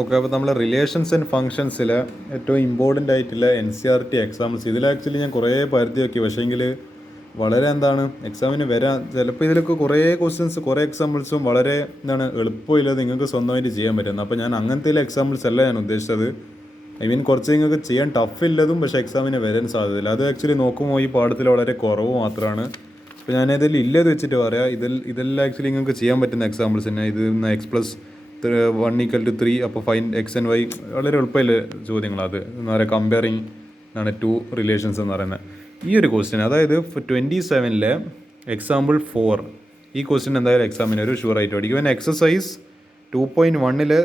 Okay, അപ്പോൾ നമ്മൾ relations and ഫങ്ഷൻസിൽ ഏറ്റവും ഇമ്പോർട്ടൻ്റ് ആയിട്ടുള്ള NCERT എക്സാംസ് ഇതിൽ ആക്ച്വലി ഞാൻ കുറേ പരത്തി നോക്കി. പക്ഷേങ്കിൽ വളരെ എക്സാമിന് വരാൻ ചിലപ്പോൾ ഇതിലൊക്കെ കുറേ ക്വസ്റ്റ്യൻസ് കുറേ എക്സാമ്പിൾസും വളരെ എളുപ്പമില്ലാതെ നിങ്ങൾക്ക് സ്വന്തമായിട്ട് ചെയ്യാൻ പറ്റുന്നത്. അപ്പോൾ ഞാൻ അങ്ങനത്തെ എക്സാമ്പിൾസ് അല്ല ഞാൻ ഉദ്ദേശിച്ചത്. ഐ മീൻ കുറച്ച് നിങ്ങൾക്ക് ചെയ്യാൻ ടഫ് ഇല്ലതും പക്ഷേ എക്സാമിന് വരാൻ സാധ്യതയില്ല. അത് ആക്ച്വലി നോക്കുമ്പോൾ ഈ പാഠത്തിൽ വളരെ കുറവ് മാത്രമാണ്. അപ്പോൾ ഞാനിതിൽ ഇല്ലത് വെച്ചിട്ട് പറയാം. ഇതെല്ലാം ആക്ച്വലി നിങ്ങൾക്ക് ചെയ്യാൻ പറ്റുന്ന എക്സാമ്പിൾസ് തന്നെ. ഇത് x+1=3, അപ്പോൾ ഫൈൻഡ് x and y വളരെ എളുപ്പമില്ല ചോദ്യങ്ങളത്. എന്ന് പറയുക കമ്പയറിങ് ടു റിലേഷൻസ് എന്ന് പറയുന്നത്. ഈ ഒരു ക്വസ്റ്റ്യൻ അതായത് 27-ലെ എക്സാമ്പിൾ 4 ഈ ക്വസ്റ്റ്യൻ എന്തായാലും എക്സാമിന് ഒരു ഷുവറായിട്ട് പഠിക്കും. ഇവൻ എക്സസൈസ് 2.1-ലെ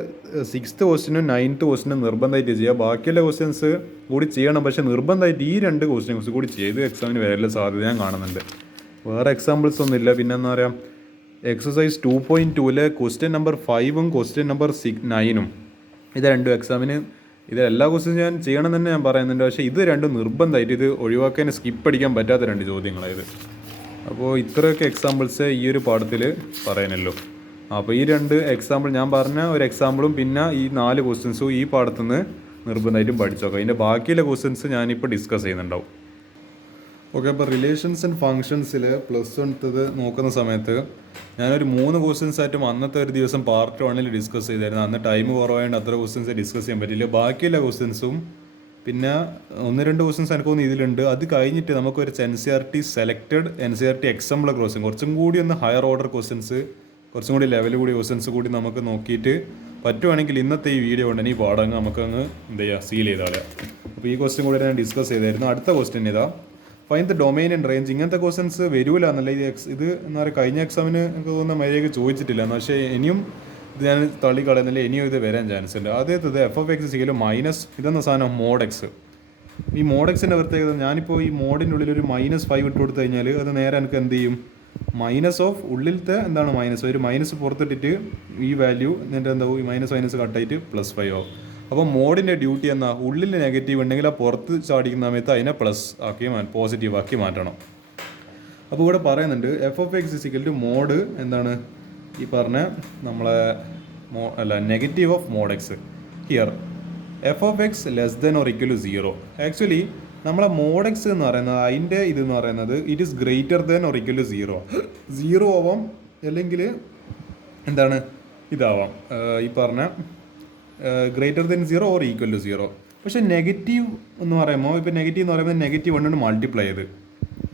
6th ക്വസ്റ്റ്യനും 9th ക്വസ്റ്റ്യനും നിർബന്ധമായിട്ട് ചെയ്യുക. ബാക്കിയുള്ള ക്വസ്റ്റ്യൻസ് കൂടി ചെയ്യണം, പക്ഷേ നിർബന്ധമായിട്ട് ഈ 2 ക്വസ്റ്റ്യൻസ് കൂടി ചെയ്ത് എക്സാമിന് വരാനുള്ള സാധ്യത ഞാൻ കാണുന്നുണ്ട്. വേറെ എക്സാമ്പിൾസ് ഒന്നുമില്ല. പിന്നെ എന്താ പറയുക, എക്സസൈസ് 2.2-ലെ ക്വസ്റ്റ്യൻ നമ്പർ 5-ഉം ക്വസ്റ്റ്യൻ നമ്പർ 9-ഉം ഇത് രണ്ടും എക്സാമിന് എല്ലാ ക്വസ്റ്റ്യൻ ഞാൻ ചെയ്യണം തന്നെ ഞാൻ പറയുന്നുണ്ട്. പക്ഷേ ഇത് രണ്ടും നിർബന്ധമായിട്ട് ഇത് ഒഴിവാക്കാൻ സ്കിപ്പ് അടിക്കാൻ പറ്റാത്ത 2 ചോദ്യങ്ങളായത്. അപ്പോൾ ഇത്രയൊക്കെ എക്സാമ്പിൾസ് ഈ ഒരു പാഠത്തിൽ പറയാനല്ലോ. അപ്പോൾ ഈ 2 എക്സാമ്പിൾ ഞാൻ പറഞ്ഞ ഒരു എക്സാമ്പിളും പിന്നെ ഈ 4 ക്വസ്റ്റ്യൻസും ഈ പാഠത്തുനിന്ന് നിർബന്ധമായിട്ടും പഠിച്ചു നോക്കാം. അതിൻ്റെ ബാക്കിയുള്ള ക്വസ്റ്റ്യൻസ് ഞാനിപ്പോൾ ഡിസ്കസ് ചെയ്യുന്നുണ്ടാവും. ഓക്കെ, അപ്പോൾ റിലേഷൻസ് ആൻഡ് ഫങ്ഷൻസിൽ +1 നോക്കുന്ന സമയത്ത് ഞാനൊരു 3 ക്വസ്റ്റ്യൻസ് ആയിട്ടും അന്നത്തെ ഒരു ദിവസം പാർട്ട് 1-ൽ ഡിസ്കസ് ചെയ്തായിരുന്നു. അന്ന് ടൈം കുറവായതുകൊണ്ട് അത്ര ക്വസ്റ്റ്യൻസ് ഡിസ്കസ് ചെയ്യാൻ പറ്റില്ല. ബാക്കിയുള്ള ക്വസ്റ്റ്യൻസും പിന്നെ 1-2 ക്വസ്റ്റ്യൻസ് എനിക്കൊന്ന് ഇതിലുണ്ട്. അത് കഴിഞ്ഞിട്ട് നമുക്കൊരു NCERT selected NCERT example question കുറച്ചും കൂടി ഒന്ന് ഹയർ ഓർഡർ ക്വസ്റ്റ്യൻസ് കുറച്ചും കൂടി ലെവൽ കൂടി ക്വസ്റ്റ്യൻസ് കൂടി നമുക്ക് നോക്കിയിട്ട് പറ്റുവാണെങ്കിൽ ഇന്നത്തെ ഈ വീഡിയോ കൊണ്ട് ഈ പാഠങ്ങൾ നമുക്കങ്ങ് എന്ത് ചെയ്യുക സീൽ ചെയ്താളാം. അപ്പോൾ ഈ ക്വസ്റ്റ്യൻ കൂടി ഞാൻ ഡിസ്കസ് ചെയ്തായിരുന്നു. അടുത്ത ക്വസ്റ്റ്യൻ ഇതാ, find the domain and range. ഇങ്ങനത്തെ ക്വസ്റ്റ്യൻസ് വരില്ല എന്നല്ല ഇത് എന്താ പറയുക, കഴിഞ്ഞ എക്സാമിന് എനിക്ക് തോന്നുന്ന മര്യാദയ്ക്ക് ചോദിച്ചിട്ടില്ല. പക്ഷേ ഇനിയും ഇത് ഞാൻ തള്ളിക്കളയുന്നില്ല, ഇനിയും ഇത് വരാൻ ചാൻസ് ഉണ്ട്. ആദ്യത്തത് f(x) മൈനസ് ഇതെന്ന സാധനം മോഡ്.x. ഈ മോഡ്.x-ൻ്റെ പ്രത്യേകത, ഞാനിപ്പോൾ ഈ മോഡിൻ്റെ ഉള്ളിൽ ഒരു -5 ഇട്ട് കൊടുത്തു കഴിഞ്ഞാൽ അത് നേരെ എനിക്ക് എന്ത് ചെയ്യും, മൈനസ് ഓഫ് ഉള്ളിലത്തെ മൈനസ് ഒരു മൈനസ് പുറത്തിട്ടിട്ട് ഈ വാല്യൂ എന്നിട്ട് എന്താവും ഈ മൈനസ് കട്ടായിട്ട് +5 ആവും. അപ്പോൾ മോഡിൻ്റെ ഡ്യൂട്ടി എന്നാ, ഉള്ളിൽ നെഗറ്റീവ് ഉണ്ടെങ്കിൽ ആ പുറത്ത് ചാടിക്കുന്ന സമയത്ത് അതിനെ പ്ലസ് ആക്കി പോസിറ്റീവ് ആക്കി മാറ്റണം. അപ്പോൾ ഇവിടെ പറയുന്നുണ്ട് f(x) മോഡ് എന്താണ് ഈ പറഞ്ഞ നമ്മളെ negative of mod. Here f(x) < 0. Actually നമ്മളെ മോഡ്.x എന്ന് പറയുന്നത് അതിൻ്റെ ഇതെന്ന് പറയുന്നത് it is greater than or equal to 0 ആവാം, അല്ലെങ്കിൽ എന്താണ് ഇതാവാം ഈ പറഞ്ഞ greater than 0 or equal to 0. പക്ഷേ നെഗറ്റീവ് എന്ന് പറയുമ്പോൾ ഇപ്പോൾ നെഗറ്റീവ് എന്ന് പറയുമ്പോൾ നെഗറ്റീവ് കൊണ്ട് മൾട്ടിപ്ലൈ ചെയ്ത്.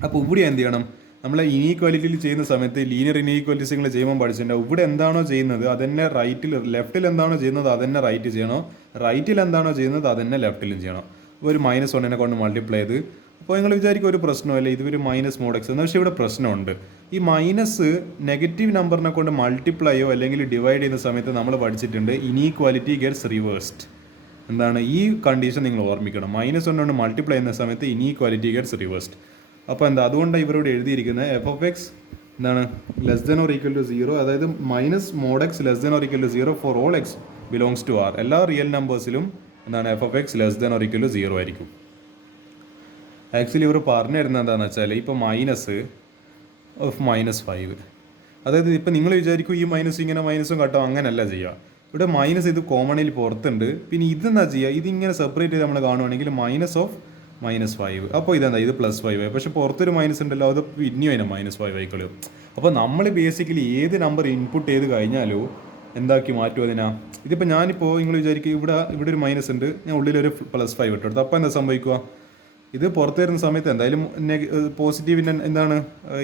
അപ്പോൾ ഇവിടെ എന്ത് ചെയ്യണം, നമ്മളെ ഇനീക്വാലിറ്റിയിൽ ചെയ്യുന്ന സമയത്ത് ലീനിയർ ഇനീക്വാലിറ്റീസ് നിങ്ങൾ ചെയ്യുമ്പോൾ പഠിച്ചിട്ടുണ്ടാവും. ഇവിടെ എന്താണോ ചെയ്യുന്നത് അതന്നെ റൈറ്റിൽ, ലെഫ്റ്റിൽ എന്താണോ ചെയ്യുന്നത് അതന്നെ റൈറ്റ് ചെയ്യണം, റൈറ്റിൽ എന്താണോ ചെയ്യുന്നത് അതന്നെ ലെഫ്റ്റിലും ചെയ്യണം. അപ്പോൾ ഒരു -1 കൊണ്ട് മൾട്ടിപ്ലൈ ചെയ്ത്. അപ്പോൾ നിങ്ങൾ വിചാരിക്കും ഒരു പ്രശ്നമല്ലേ ഇതൊരു മൈനസ് മോഡ്.x എന്ന്. പക്ഷേ ഇവിടെ പ്രശ്നമുണ്ട്. ഈ മൈനസ് നെഗറ്റീവ് നമ്പറിനെ കൊണ്ട് മൾട്ടിപ്ലൈയോ അല്ലെങ്കിൽ ഡിവൈഡ് ചെയ്യുന്ന സമയത്ത് നമ്മൾ പഠിച്ചിട്ടുണ്ട് ഇനീക്വാലിറ്റി ഗെറ്റ്സ് റിവേഴ്സ്ഡ്. എന്താണ് ഈ കണ്ടീഷൻ നിങ്ങൾ ഓർമ്മിക്കണം. -1 കൊണ്ട് മൾട്ടിപ്ലൈ ചെയ്യുന്ന സമയത്ത് ഇനീക്വാലിറ്റി ഗെറ്റ്സ് റിവേഴ്സ്ഡ്. അപ്പോൾ എന്താ, അതുകൊണ്ടാണ് ഇവരോട് എഴുതിയിരിക്കുന്നത് f(x) < 0, അതായത് -mod.x < 0 for all x belongs to R. എല്ലാ റിയൽ നമ്പേഴ്സിലും f(x) < 0 ആയിരിക്കും. ആക്ച്വലി ഇവർ പറഞ്ഞു തരുന്നത് എന്താണെന്ന് വെച്ചാൽ ഇപ്പോൾ -5, അതായത് ഇപ്പോൾ നിങ്ങൾ വിചാരിക്കും ഈ മൈനസ് ഇങ്ങനെ മൈനസും കട്ടോ, അങ്ങനെയല്ല ചെയ്യുക. ഇവിടെ മൈനസ് ഇത് കോമണിൽ പുറത്തുണ്ട്. പിന്നെ ഇതെന്താ ചെയ്യുക, ഇതിങ്ങനെ സെപ്പറേറ്റ് ചെയ്ത് നമ്മൾ കാണുവാണെങ്കിൽ -5, അപ്പോൾ ഇതെന്താ ഇത് +5 പക്ഷേ പുറത്തൊരു മൈനസ് ഉണ്ടല്ലോ, അത് പിന്നെയും അതിനെ -5 ആയിക്കളയും. അപ്പോൾ നമ്മൾ ബേസിക്കലി ഏത് നമ്പർ ഇൻപുട്ട് ചെയ്ത് കഴിഞ്ഞാലോ എന്താക്കി മാറ്റും അതിനാ. ഇതിപ്പോൾ ഞാനിപ്പോൾ നിങ്ങൾ വിചാരിക്കും ഇവിടെ ഒരു മൈനസ് ഉണ്ട്, ഞാൻ ഉള്ളിലൊരു +5 ഇട്ടെടുത്തു. അപ്പോൾ എന്താ സംഭവിക്കുക, ഇത് പുറത്ത് വരുന്ന സമയത്ത് എന്തായാലും പോസിറ്റീവിൻ്റെ എന്താണ്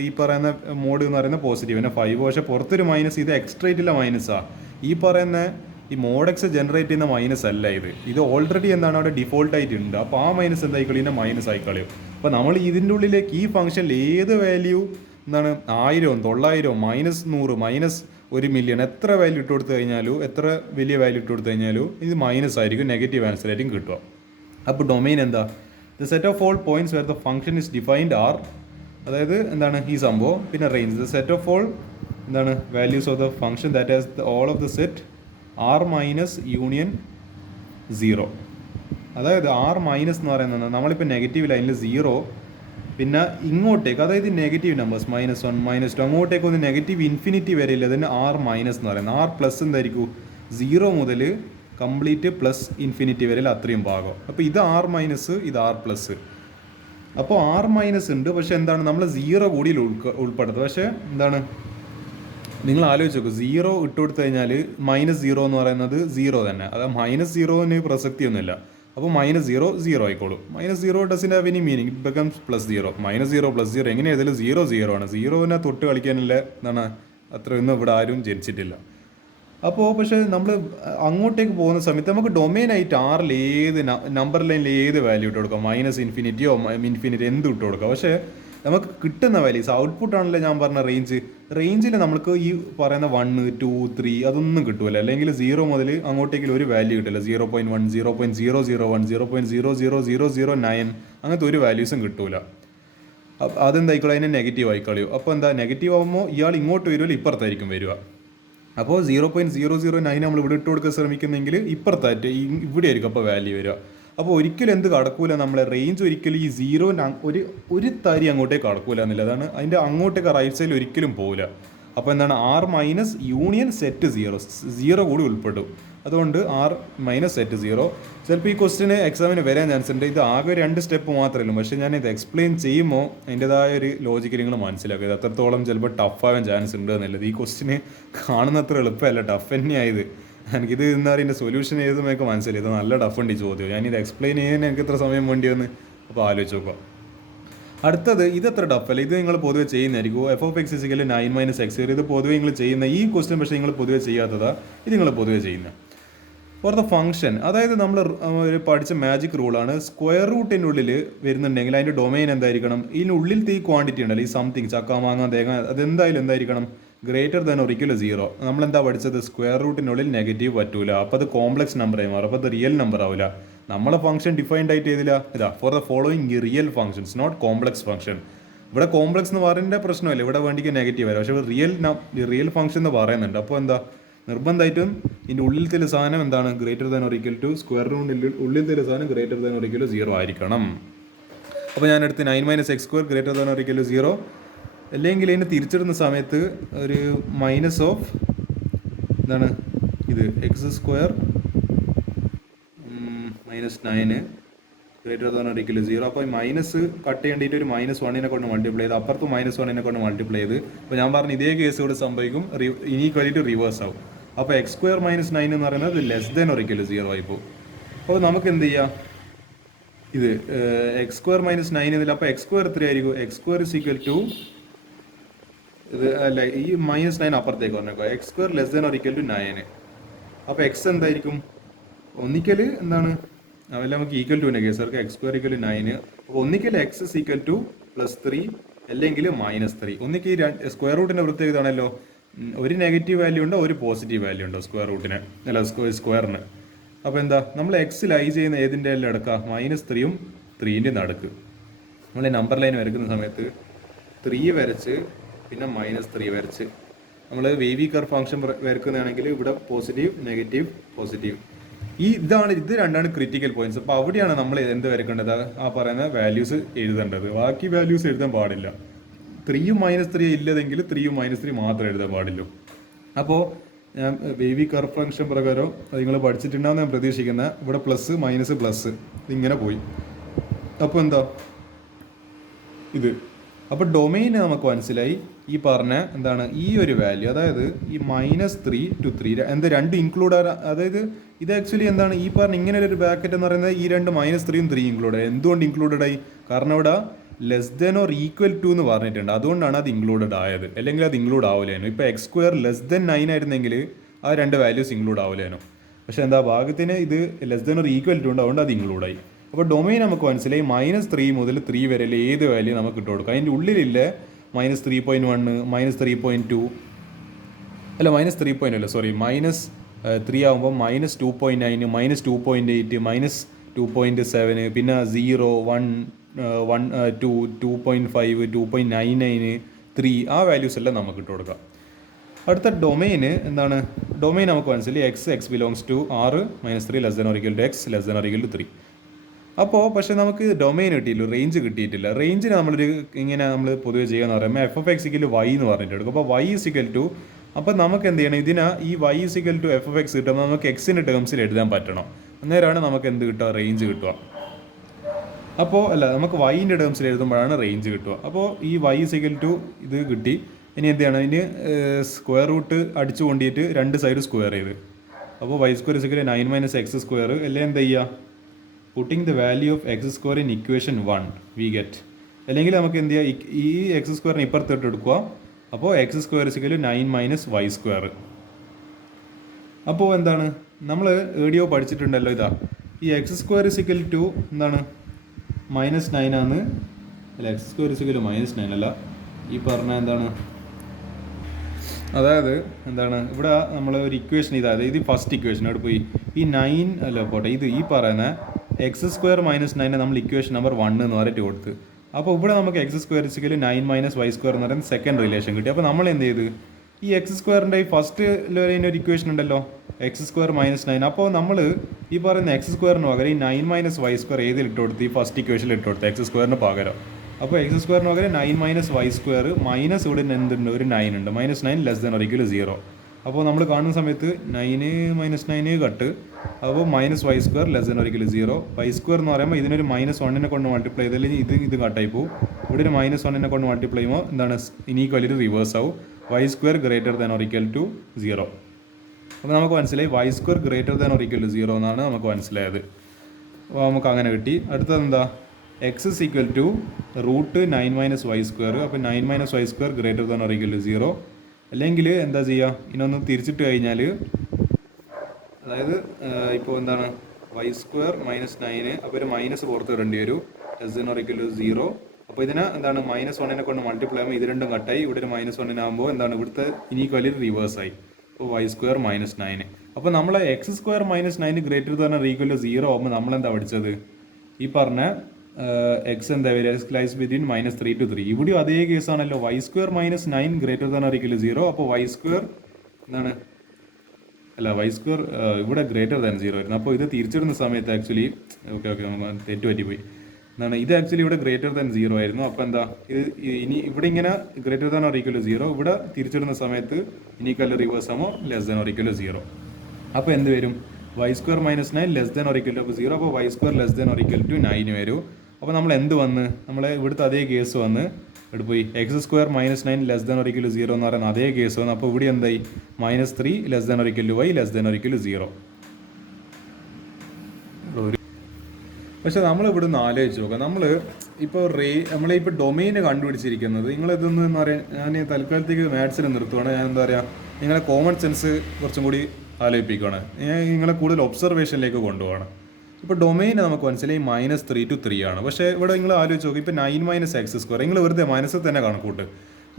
ഈ പറയുന്ന മോഡ് എന്ന് പറയുന്നത് പോസിറ്റീവിൻ്റെ 5, പക്ഷേ പുറത്തൊരു മൈനസ്, ഇത് എക്സ്ട്രേറ്റുള്ള മൈനസാണ്. ഈ പറയുന്ന ഈ മോഡ്.x ജനറേറ്റ് ചെയ്യുന്ന മൈനസ് അല്ല ഇത് ഓൾറെഡി എന്താണ് അവിടെ ഡിഫോൾട്ട് ആയിട്ടുണ്ട്. അപ്പോൾ ആ മൈനസ് എന്തായിക്കളി ഇതിനെ മൈനസ് ആയിക്കളയും. അപ്പോൾ നമ്മൾ ഇതിൻ്റെ ഉള്ളിലേക്ക് ഈ ഫംഗ്ഷനിൽ ഏത് വാല്യൂ എന്താണ് 1000, 900, -100, -1,000,000 എത്ര വാല്യൂ ഇട്ട് കൊടുത്തു കഴിഞ്ഞാലും, എത്ര വലിയ വാല്യൂ ഇട്ട് കൊടുത്തു കഴിഞ്ഞാലും ഇത് മൈനസ് ആയിരിക്കും, നെഗറ്റീവ് ആൻസർ ആയിരിക്കും കിട്ടുക. അപ്പോൾ ഡൊമൈൻ എന്താ, the set of all points where the function is defined are, അതായത് എന്താണ് ഈ സംഭവം. പിന്നെ range the set of all എന്താണ് values of the function that has all of the set R minus union 0. അതായത് R മൈനസ് എന്ന് പറയുന്നത് നമ്മളിപ്പോൾ നെഗറ്റീവ് ലൈനിൽ 0 പിന്നെ ഇങ്ങോട്ടേക്ക്, അതായത് നെഗറ്റീവ് നമ്പേഴ്സ് -1 -2 അങ്ങോട്ടേക്ക് ഒന്ന് നെഗറ്റീവ് ഇൻഫിനിറ്റി വരെ ഇല്ല, അതിന് ആർ മൈനസ് എന്ന് പറയുന്നത്. ആർ പ്ലസ് എന്തായിരിക്കും, 0 മുതൽ കംപ്ലീറ്റ് പ്ലസ് ഇൻഫിനിറ്റി വരെ അത്രയും ഭാഗം. അപ്പോൾ ഇത് ആർ മൈനസ്, ഇത് ആർ പ്ലസ്. അപ്പോൾ ആർ മൈനസ് ഉണ്ട്, പക്ഷെ എന്താണ് നമ്മൾ 0 കൂടി ഉൾപ്പെടുത്തുക. പക്ഷേ എന്താണ്, നിങ്ങൾ ആലോചിച്ച് നോക്കും, 0 ഇട്ട് കൊടുത്തു കഴിഞ്ഞാൽ -0 എന്ന് പറയുന്നത് 0 തന്നെ, അത് -0ന് പ്രസക്തിയൊന്നുമില്ല. അപ്പോൾ -0 0 ആയിക്കോളും. -0 doesn't have any meaning, it becomes +0. -0 +0 എങ്ങനെ ഏതായാലും 0 0 ആണ്. 0നെ തൊട്ട് കളിക്കാനല്ലേ എന്താണ്, അത്രയൊന്നും ഇവിടെ ആരും ജനിച്ചിട്ടില്ല. അപ്പോൾ പക്ഷേ നമ്മൾ അങ്ങോട്ടേക്ക് പോകുന്ന സമയത്ത് നമുക്ക് ഡൊമൈനായിട്ട് ആറിൽ ഏത് നമ്പർ ലൈനിൽ ഏത് വാല്യൂ ഇട്ട് കൊടുക്കാം, -ഇൻഫിനിറ്റിയോ ഇൻഫിനിറ്റി എന്ത് ഇട്ട് കൊടുക്കാം. പക്ഷേ നമുക്ക് കിട്ടുന്ന വാല്യൂസ് ഔട്ട്പുട്ട് ആണല്ലോ ഞാൻ പറഞ്ഞ റേഞ്ചിൽ നമുക്ക് ഈ പറയുന്ന 1 2 3 അതൊന്നും കിട്ടൂല. അല്ലെങ്കിൽ 0 മുതൽ അങ്ങോട്ടേക്ക് ഒരു വാല്യൂ കിട്ടില്ല. 0.1 0.001 0.00009 അങ്ങനത്തെ ഒരു വാല്യൂസും കിട്ടൂല. അതെന്തായിക്കോളൂ, അതിനെ നെഗറ്റീവ് ആയിക്കളയോ. അപ്പോൾ എന്താ, നെഗറ്റീവ് ആകുമ്പോൾ ഇയാൾ ഇങ്ങോട്ട് വരുമല്ലോ, ഇപ്പുറത്തായിരിക്കും വരിക. അപ്പോൾ 0.009 നമ്മൾ ഇവിടെ ഇട്ട് കൊടുക്കാൻ ശ്രമിക്കുന്നെങ്കിൽ ഇപ്പുറത്തായിട്ട് ഇവിടെ ആയിരിക്കും അപ്പോൾ വാല്യൂ വരിക. അപ്പോൾ ഒരിക്കലും എന്ത് കടക്കൂല, നമ്മളെ റേഞ്ച് ഒരിക്കലും ഈ 0 ഒരു തരി അങ്ങോട്ടേക്ക് കടക്കൂല എന്നില്ല. അതാണ് അതിൻ്റെ അങ്ങോട്ടേക്ക് റൈറ്റ് സൈഡിൽ ഒരിക്കലും പോകില്ല. അപ്പോൾ എന്താണ്, ആർ മൈനസ് യൂണിയൻ സെറ്റ് 0 കൂടി ഉൾപ്പെടും. അതുകൊണ്ട് ആർ മൈനസ് സെറ്റ് 0. ചിലപ്പോൾ ഈ ക്വസ്റ്റിന് എക്സാമിന് വരാൻ ചാൻസ് ഉണ്ട്. ഇത് ആകെ 2 സ്റ്റെപ്പ് മാത്രമേ ഉള്ളൂ. പക്ഷേ ഞാൻ ഇത് എക്സ്പ്ലെയിൻ ചെയ്യുമ്പോൾ അതിൻ്റെതായ ഒരു ലോജിക്ക് നിങ്ങൾ മനസ്സിലാക്കുക. ഇത് അത്രത്തോളം ചിലപ്പോൾ ടഫാകാൻ ചാൻസ് ഉണ്ട് എന്നുള്ളത്. ഈ ക്വസ്റ്റിന് കാണുന്നത്ര എളുപ്പമല്ല, ടഫ് തന്നെയായത്. എനിക്കിത് എന്താ പറയുക, ഇതിൻ്റെ സൊല്യൂഷൻ ഏതുമൊക്കെ മനസ്സിലായി. ഇത് നല്ല ടഫ് ഉണ്ട് ഈ ചോദ്യം. ഞാനിത് എക്സ്പ്ലെയിൻ ചെയ്യാൻ എനിക്ക് എത്ര സമയം വേണ്ടി വന്ന് അപ്പോൾ ആലോചിച്ച് നോക്കുക. അടുത്തത്, ഇതെത്ര ടഫല്ല, ഇത് നിങ്ങൾ പൊതുവെ ചെയ്യുന്നതായിരിക്കും. f(x) = 9 - x. ഇത് പൊതുവെ നിങ്ങൾ ചെയ്യുന്ന ഈ ക്വസ്റ്റ്യൻ, പക്ഷേ നിങ്ങൾ പൊതുവെ ചെയ്യാത്തതാ, ഇത് നിങ്ങൾ പൊതുവെ ചെയ്യുന്ന. ഫോർ ദ ഫംഗ്ഷൻ, അതായത് നമ്മൾ പഠിച്ച മാജിക് റൂളാണ്. സ്ക്വയർ റൂട്ടിൻ്റെ ഉള്ളിൽ വരുന്നുണ്ടെങ്കിൽ അതിൻ്റെ ഡൊമൈൻ എന്തായിരിക്കണം, ഇതിനുള്ളിലത്തെ ഈ ക്വാണ്ടിറ്റി ഉണ്ടല്ലോ, ഈ സംതിങ് ചക്ക മാങ്ങ തേങ്ങ, അതെന്തായാലും എന്തായിരിക്കണം, > 0. നമ്മളെന്താ പഠിച്ചത്, സ്ക്വയർ റൂട്ടിനുള്ളിൽ നെഗറ്റീവ് പറ്റൂല. അപ്പോൾ അത് കോംപ്ലക്സ് നമ്പറായി മാറും, അപ്പോൾ അത് റിയൽ നമ്പർ ആവില്ല. നമ്മളെ ഫംഗ്ഷൻ ഡിഫൈൻഡ് ആയിട്ട് ചെയ്തില്ല, ഇതാ for the following real functions not complex function. ഇവിടെ കോംപ്ലക്സ് എന്ന് പറയുന്നതിൻ്റെ പ്രശ്നമല്ല, ഇവിടെ വേണ്ടിക്ക് നെഗറ്റീവ് വരാം. പക്ഷേ റിയൽ ഫംഗ്ഷൻ എന്ന് പറയുന്നുണ്ട്. അപ്പോൾ എന്താ, നിർബന്ധമായിട്ടും ഇതിൻ്റെ ഉള്ളിലത്തെ സാധനം എന്താണ്, > സ്ക്വയർ റൂട്ടിൻ്റെ ഉള്ളിലത്തെ സാധനം > 0 ആയിരിക്കണം. അപ്പോൾ ഞാൻ എടുത്ത് 9 - x² > 0. അല്ലെങ്കിൽ ഇതിന് തിരിച്ചിടുന്ന സമയത്ത് ഒരു മൈനസ് ഓഫ് എന്താണ് ഇത് x² -9 > 0. അപ്പോൾ മൈനസ് കട്ട് ചെയ്യേണ്ടിയിട്ട് ഒരു -1നെ കൊണ്ട് മൾട്ടിപ്ലൈ ചെയ്ത്, അപ്പുറത്ത് -1നെ കൊണ്ട് മൾട്ടിപ്ലൈ ചെയ്ത്, അപ്പോൾ ഞാൻ പറഞ്ഞ ഇതേ കേസ് കൂടെ സംഭവിക്കും, ഇനീക്വാലിറ്റി റിവേഴ്സ് ആവും. അപ്പോൾ x² -9 എന്ന് പറയുന്നത് <= 0 ആയി പോകും. അപ്പോൾ നമുക്ക് എന്ത് ചെയ്യാം, ഇത് x² -9 എന്നില്ല. അപ്പോൾ x² എത്ര ആയിരിക്കും, x² ഇത് അല്ല, ഈ -9 അപ്പുറത്തേക്ക് പറഞ്ഞേക്കോ, x² <= 9. അപ്പോൾ x എന്തായിരിക്കും, ഒന്നിക്കൽ എന്താണ്, അതെല്ലാം നമുക്ക് =ന്റെ കേസർക്ക് x² 9. അപ്പോൾ ഒന്നിക്കൽ x +3 അല്ലെങ്കിൽ -3. ഒന്നിക്കൽ സ്ക്വയർ റൂട്ടിൻ്റെ പ്രത്യേകത ആണല്ലോ, ഒരു നെഗറ്റീവ് വാല്യൂ ഉണ്ടോ ഒരു പോസിറ്റീവ് വാല്യൂ ഉണ്ടോ സ്ക്വയർ റൂട്ടിന്, അല്ല സ്ക്വയറിന്. അപ്പോൾ എന്താ, നമ്മൾ എക്സിൽ ഐ ചെയ്യുന്ന ഏതിൻ്റെ എല്ലാം എടുക്കുക, -3ഉം 3ൻ്റെ നടുക്ക്. നമ്മൾ നമ്പർ ലൈൻ വരയ്ക്കുന്ന സമയത്ത് 3 വരച്ച് പിന്നെ -3 വരച്ച്, നമ്മൾ വേവി കർവ് ഫംഗ്ഷൻ വരയ്ക്കുന്നതാണെങ്കിൽ ഇവിടെ പോസിറ്റീവ് നെഗറ്റീവ് പോസിറ്റീവ്, ഇത് രണ്ടാണ് ക്രിറ്റിക്കൽ പോയിന്റ്സ്. അപ്പോൾ അവിടെയാണ് നമ്മൾ എന്ത് വരയ്ക്കേണ്ടത്, ആ പറയുന്ന വാല്യൂസ് എഴുതേണ്ടത്. ബാക്കി വാല്യൂസ് എഴുതാൻ പാടില്ല. 3ഉം -3 ഇല്ലതെങ്കിൽ 3ഉം -3 മാത്രമേ എഴുതാൻ പാടുള്ളൂ. അപ്പോൾ ഞാൻ വേവി കർവ് ഫംഗ്ഷൻ പ്രകാരം നിങ്ങൾ പഠിച്ചിട്ടുണ്ടാകുന്ന ഞാൻ പ്രതീക്ഷിക്കുന്നത്, ഇവിടെ പ്ലസ് മൈനസ് പ്ലസ് ഇതിങ്ങനെ പോയി. അപ്പോൾ എന്താ ഇത്, അപ്പോൾ ഡൊമൈൻ നമുക്ക് മനസ്സിലായി. ഈ പറഞ്ഞ എന്താണ്, ഈ ഒരു വാല്യൂ, അതായത് ഈ -3 to 3 എന്താ രണ്ട് ഇൻക്ലൂഡ്, അതായത് ഇത് ആക്ച്വലി എന്താണ്, ഈ പറഞ്ഞ ഇങ്ങനെ ഒരു ബ്രാക്കറ്റ് എന്ന് പറയുന്നത് ഈ രണ്ട് -3ഉം 3 ഇൻക്ലൂഡ് ആയി. എന്തുകൊണ്ട് ഇൻക്ലൂഡഡ് ആയി, കാരണം ഇവിടെ <= എന്ന് പറഞ്ഞിട്ടുണ്ട്, അതുകൊണ്ടാണ് അത് ഇൻക്ലൂഡഡ് ആയത്. അല്ലെങ്കിൽ അത് ഇൻക്ലൂഡ് ആവില്ലേനു. ഇപ്പോൾ x² <9 ആയിരുന്നെങ്കിൽ ആ രണ്ട് വാല്യൂസ് ഇൻക്ലൂഡ് ആവില്ലേനു. പക്ഷേ എന്താ ഭാഗത്തിന് ഇത് <= ഉണ്ട്, അതുകൊണ്ട് അത് ഇൻക്ലൂഡ് ആയി. അപ്പോൾ ഡൊമൈൻ നമുക്ക് മനസ്സിലായി, -3 മുതൽ 3 വരെ ഏത് വാല്യൂ നമുക്ക് ഇട്ട് കൊടുക്കാം. അതിൻ്റെ ഉള്ളിലില്ല -3.1 -3.2 അല്ല -3 ആകുമ്പോൾ -2.9 -2.8 -2.7 പിന്നെ 0 1 1 2 2.5 2.99 3 ആ വാല്യൂസ് എല്ലാം നമുക്ക് ഇട്ട് കൊടുക്കാം. അടുത്ത ഡൊമൈന് എന്താണ്, ഡൊമൈൻ നമുക്ക് മനസ്സിലായി x belongs to R -3 <= x <= 3. അപ്പോൾ പക്ഷേ നമുക്ക് ഡൊമൈൻ കിട്ടിയില്ല, റേഞ്ച് കിട്ടിയിട്ടില്ല. റേഞ്ചിന് നമ്മൾ പൊതുവെ ചെയ്യാന്ന് പറയുമ്പോൾ f f x equal y എന്ന് പറഞ്ഞിട്ട് എടുക്കും. അപ്പോൾ വൈ ഇസിക്കൽ ടു, അപ്പോൾ നമുക്ക് എന്ത് ചെയ്യണം, ഈ y is equal to f f x കിട്ടുമ്പോൾ നമുക്ക് എക്സിൻ്റെ ടേംസിൽ എഴുതാൻ പറ്റണം. അന്നേരമാണ് നമുക്ക് എന്ത് കിട്ടുക, റേഞ്ച് കിട്ടുക. അപ്പോൾ നമുക്ക് വൈൻ്റെ ടേംസിൽ എഴുതുമ്പോഴാണ് റേഞ്ച് കിട്ടുക. അപ്പോൾ ഈ വൈ ഇസിക്കൽ ടു ഇത് കിട്ടി. ഇനി എന്ത് ചെയ്യണം, ഇതിന് സ്ക്വയർ റൂട്ട് അടിച്ചു കൊണ്ടിട്ട് രണ്ട് സൈഡ് സ്ക്വയർ ചെയ്ത്, അപ്പോൾ y square is equal 9 - x square, അല്ലെങ്കിൽ എന്താ ചെയ്യുക, putting the value of x square in equation 1 we get. അല്ലെങ്കിൽ നമുക്ക് എന്ത് ചെയ്യുക, ഈ എക്സ് സ്ക്വയറിന് ഇപ്പുറത്തോട്ട് എടുക്കുക. അപ്പോൾ X square is equal 9 - y square. അപ്പോൾ എന്താണ്, നമ്മൾ ഏഡിയോ പഠിച്ചിട്ടുണ്ടല്ലോ, ഈ എക്സ് സ്ക്വയർ ഇസിക്കൽ ടു എന്താണ് -9 ആണ്. അല്ല, എക്സ് സ്ക്വയർ ഇസിക്കൽ -9 അല്ല, ഈ പറഞ്ഞ എന്താണ്, അതായത് എന്താണ്, ഇവിടെ നമ്മൾ ഒരു ഇക്വേഷൻ ഇത് ഫസ്റ്റ് ഇക്വേഷൻ അവിടെ പോയി ഈ 9 അല്ല പോട്ടെ, ഈ പറയുന്ന എക്സ് സ്ക്വയർ -9 നമ്മൾ ഇക്വേഷൻ നമ്പർ 1 എന്ന് പറഞ്ഞിട്ട് കൊടുത്ത്. അപ്പോൾ ഇവിടെ നമുക്ക് X square is equal 9 - y square എന്ന് പറയുന്ന സെക്കൻഡ് റിലേഷൻ കിട്ടി. അപ്പോൾ നമ്മൾ എന്ത് ചെയ്ത്, ഈ എക്സ് സ്ക്വയറിൻ്റെ ഈ ഫസ്റ്റ് ഒരു ഇക്വേഷൻ ഉണ്ടല്ലോ, എക്സ് സ്ക്വയർ -9, അപ്പോൾ നമ്മൾ ഈ പറയുന്ന എക്സ് സ്ക്വയറിന് പകരം ഈ 9 - y സ്ക്വയർ ഏതിൽ ഇട്ട് കൊടുത്ത്, ഈ ഫസ്റ്റ് ഇക്വേഷനിൽ ഇട്ട് കൊടുത്ത് എക്സ് സ്ക്വയറിന് പകരം. അപ്പോൾ എക്സ് സ്ക്വയറിന് പകരം 9 - y സ്ക്വയർ മൈനസ് ഇവിടെ എന്തുണ്ട്, ഒരു 9 ഉണ്ട്. -9 <= 0. അപ്പോൾ നമ്മൾ കാണുന്ന സമയത്ത് 9 - 9 കട്ട്, അപ്പോൾ -y സ്ക്വയർ <= 0. y സ്ക്വയർ എന്ന് പറയുമ്പോൾ ഇതിനൊരു -1 കൊണ്ട് മൾട്ടിപ്ലൈ ചെയ്താൽ ഇത് കട്ടായി പോകും. ഇവിടെ ഒരു -1 കൊണ്ട് മൾട്ടിപ്ലൈ ചെയ്യുമ്പോൾ എന്താണ്, ഇനീക്വാലിറ്റി റിവേഴ്സ് ആവും. y square <= 0. അപ്പോൾ നമുക്ക് മനസ്സിലായി y സ്ക്വയർ <= 0 എന്നാണ് നമുക്ക് മനസ്സിലായത്. അപ്പോൾ നമുക്ക് അങ്ങനെ കിട്ടി. അടുത്തത് എന്താ, x is equal to √9 - y square. അപ്പോൾ 9 - y സ്ക്വയർ <= 0. അല്ലെങ്കിൽ എന്താ ചെയ്യുക, ഇതിനൊന്ന് തിരിച്ചിട്ട് കഴിഞ്ഞാൽ, അതായത് ഇപ്പോൾ എന്താണ്, y സ്ക്വയർ -9, അപ്പോൾ ഒരു മൈനസ് പുറത്ത് ഇടേണ്ടി വരും, <= 0. അപ്പോൾ ഇതിനെ എന്താണ്, -1 കൊണ്ട് മൾട്ടിപ്ലൈ ആകുമ്പോൾ ഇത് രണ്ടും കട്ടായി. ഇവിടെ ഒരു -1 ആകുമ്പോൾ എന്താണ്, ഇവിടുത്തെ ഇനീക്വാലിറ്റി റിവേഴ്സ് ആയി. അപ്പോൾ y സ്ക്വയർ -9. അപ്പോൾ നമ്മൾ എക്സ് സ്ക്വയർ -9 > 0 ആകുമ്പോൾ നമ്മളെന്താ പഠിച്ചത്, ഈ പറഞ്ഞ എക്സ് എന്താ വരിക, ലൈസ് ബിറ്റ്വീൻ -3 to 3. ഇവിടെയും അതേ കേസാണല്ലോ, y സ്ക്വയർ -9 > 0. അപ്പോൾ y സ്ക്വയർ എന്താണ്, അല്ല y സ്ക്വയർ ഇവിടെ > 0 ആയിരുന്നു. അപ്പോൾ ഇത് തിരിച്ചിടുന്ന സമയത്ത് ആക്ച്വലി ഓക്കെ തെറ്റ് പറ്റിപ്പോയി. എന്താണ്, ഇത് ആക്ച്വലി ഇവിടെ <0 ആയിരുന്നു. അപ്പോൾ എന്താ, ഇനി ഇവിടെ ഇങ്ങനെ > 0, ഇവിടെ തിരിച്ചിടുന്ന സമയത്ത് ഇനീക്വൽ റിവേഴ്സ് ആകുമ്പോൾ <= 0. അപ്പോൾ എന്ത് വരും, y സ്ക്വയർ -9 <= 0. അപ്പോൾ y സ്ക്വയർ <= 9 വരും. അപ്പോൾ നമ്മൾ എന്ത് വന്ന്, നമ്മളെ ഇവിടുത്തെ അതേ കേസ് വന്ന് ഇവിടെ പോയി എക്സ് സ്ക്വയർ -9 <= 0 എന്ന് പറയുന്ന അതേ കേസ് വന്നു. അപ്പോൾ ഇവിടെ എന്തായി, -3 <= y <= 0. പക്ഷെ നമ്മളിവിടെ നിന്ന് ആലോചിച്ച് നോക്കാം, നമ്മളിപ്പോൾ ഡൊമൈന് കണ്ടുപിടിച്ചിരിക്കുന്നത്, നിങ്ങളിതൊന്നും എന്ന് പറയാൻ, ഞാൻ തൽക്കാലത്തേക്ക് മാത്സിൽ നിർത്തുവാണ്. ഞാൻ എന്താ പറയുക, നിങ്ങളെ കോമൺ സെൻസ് കുറച്ചും കൂടി ആലോചിപ്പിക്കുകയാണ്. ഞാൻ നിങ്ങളെ കൂടുതൽ ഒബ്സർവേഷനിലേക്ക് കൊണ്ടുപോകണം. ഇപ്പോൾ ഡൊമൈൻ നമുക്ക് മനസ്സിലായി -3 to 3 ആണ്. പക്ഷേ ഇവിടെ നിങ്ങൾ ആലോചിച്ച് നോക്കും, ഇപ്പോൾ 9 - x സ്ക്വയർ, നിങ്ങൾ വെറുതെ മനസ്സിൽ തന്നെ കണക്കൂട്ട്.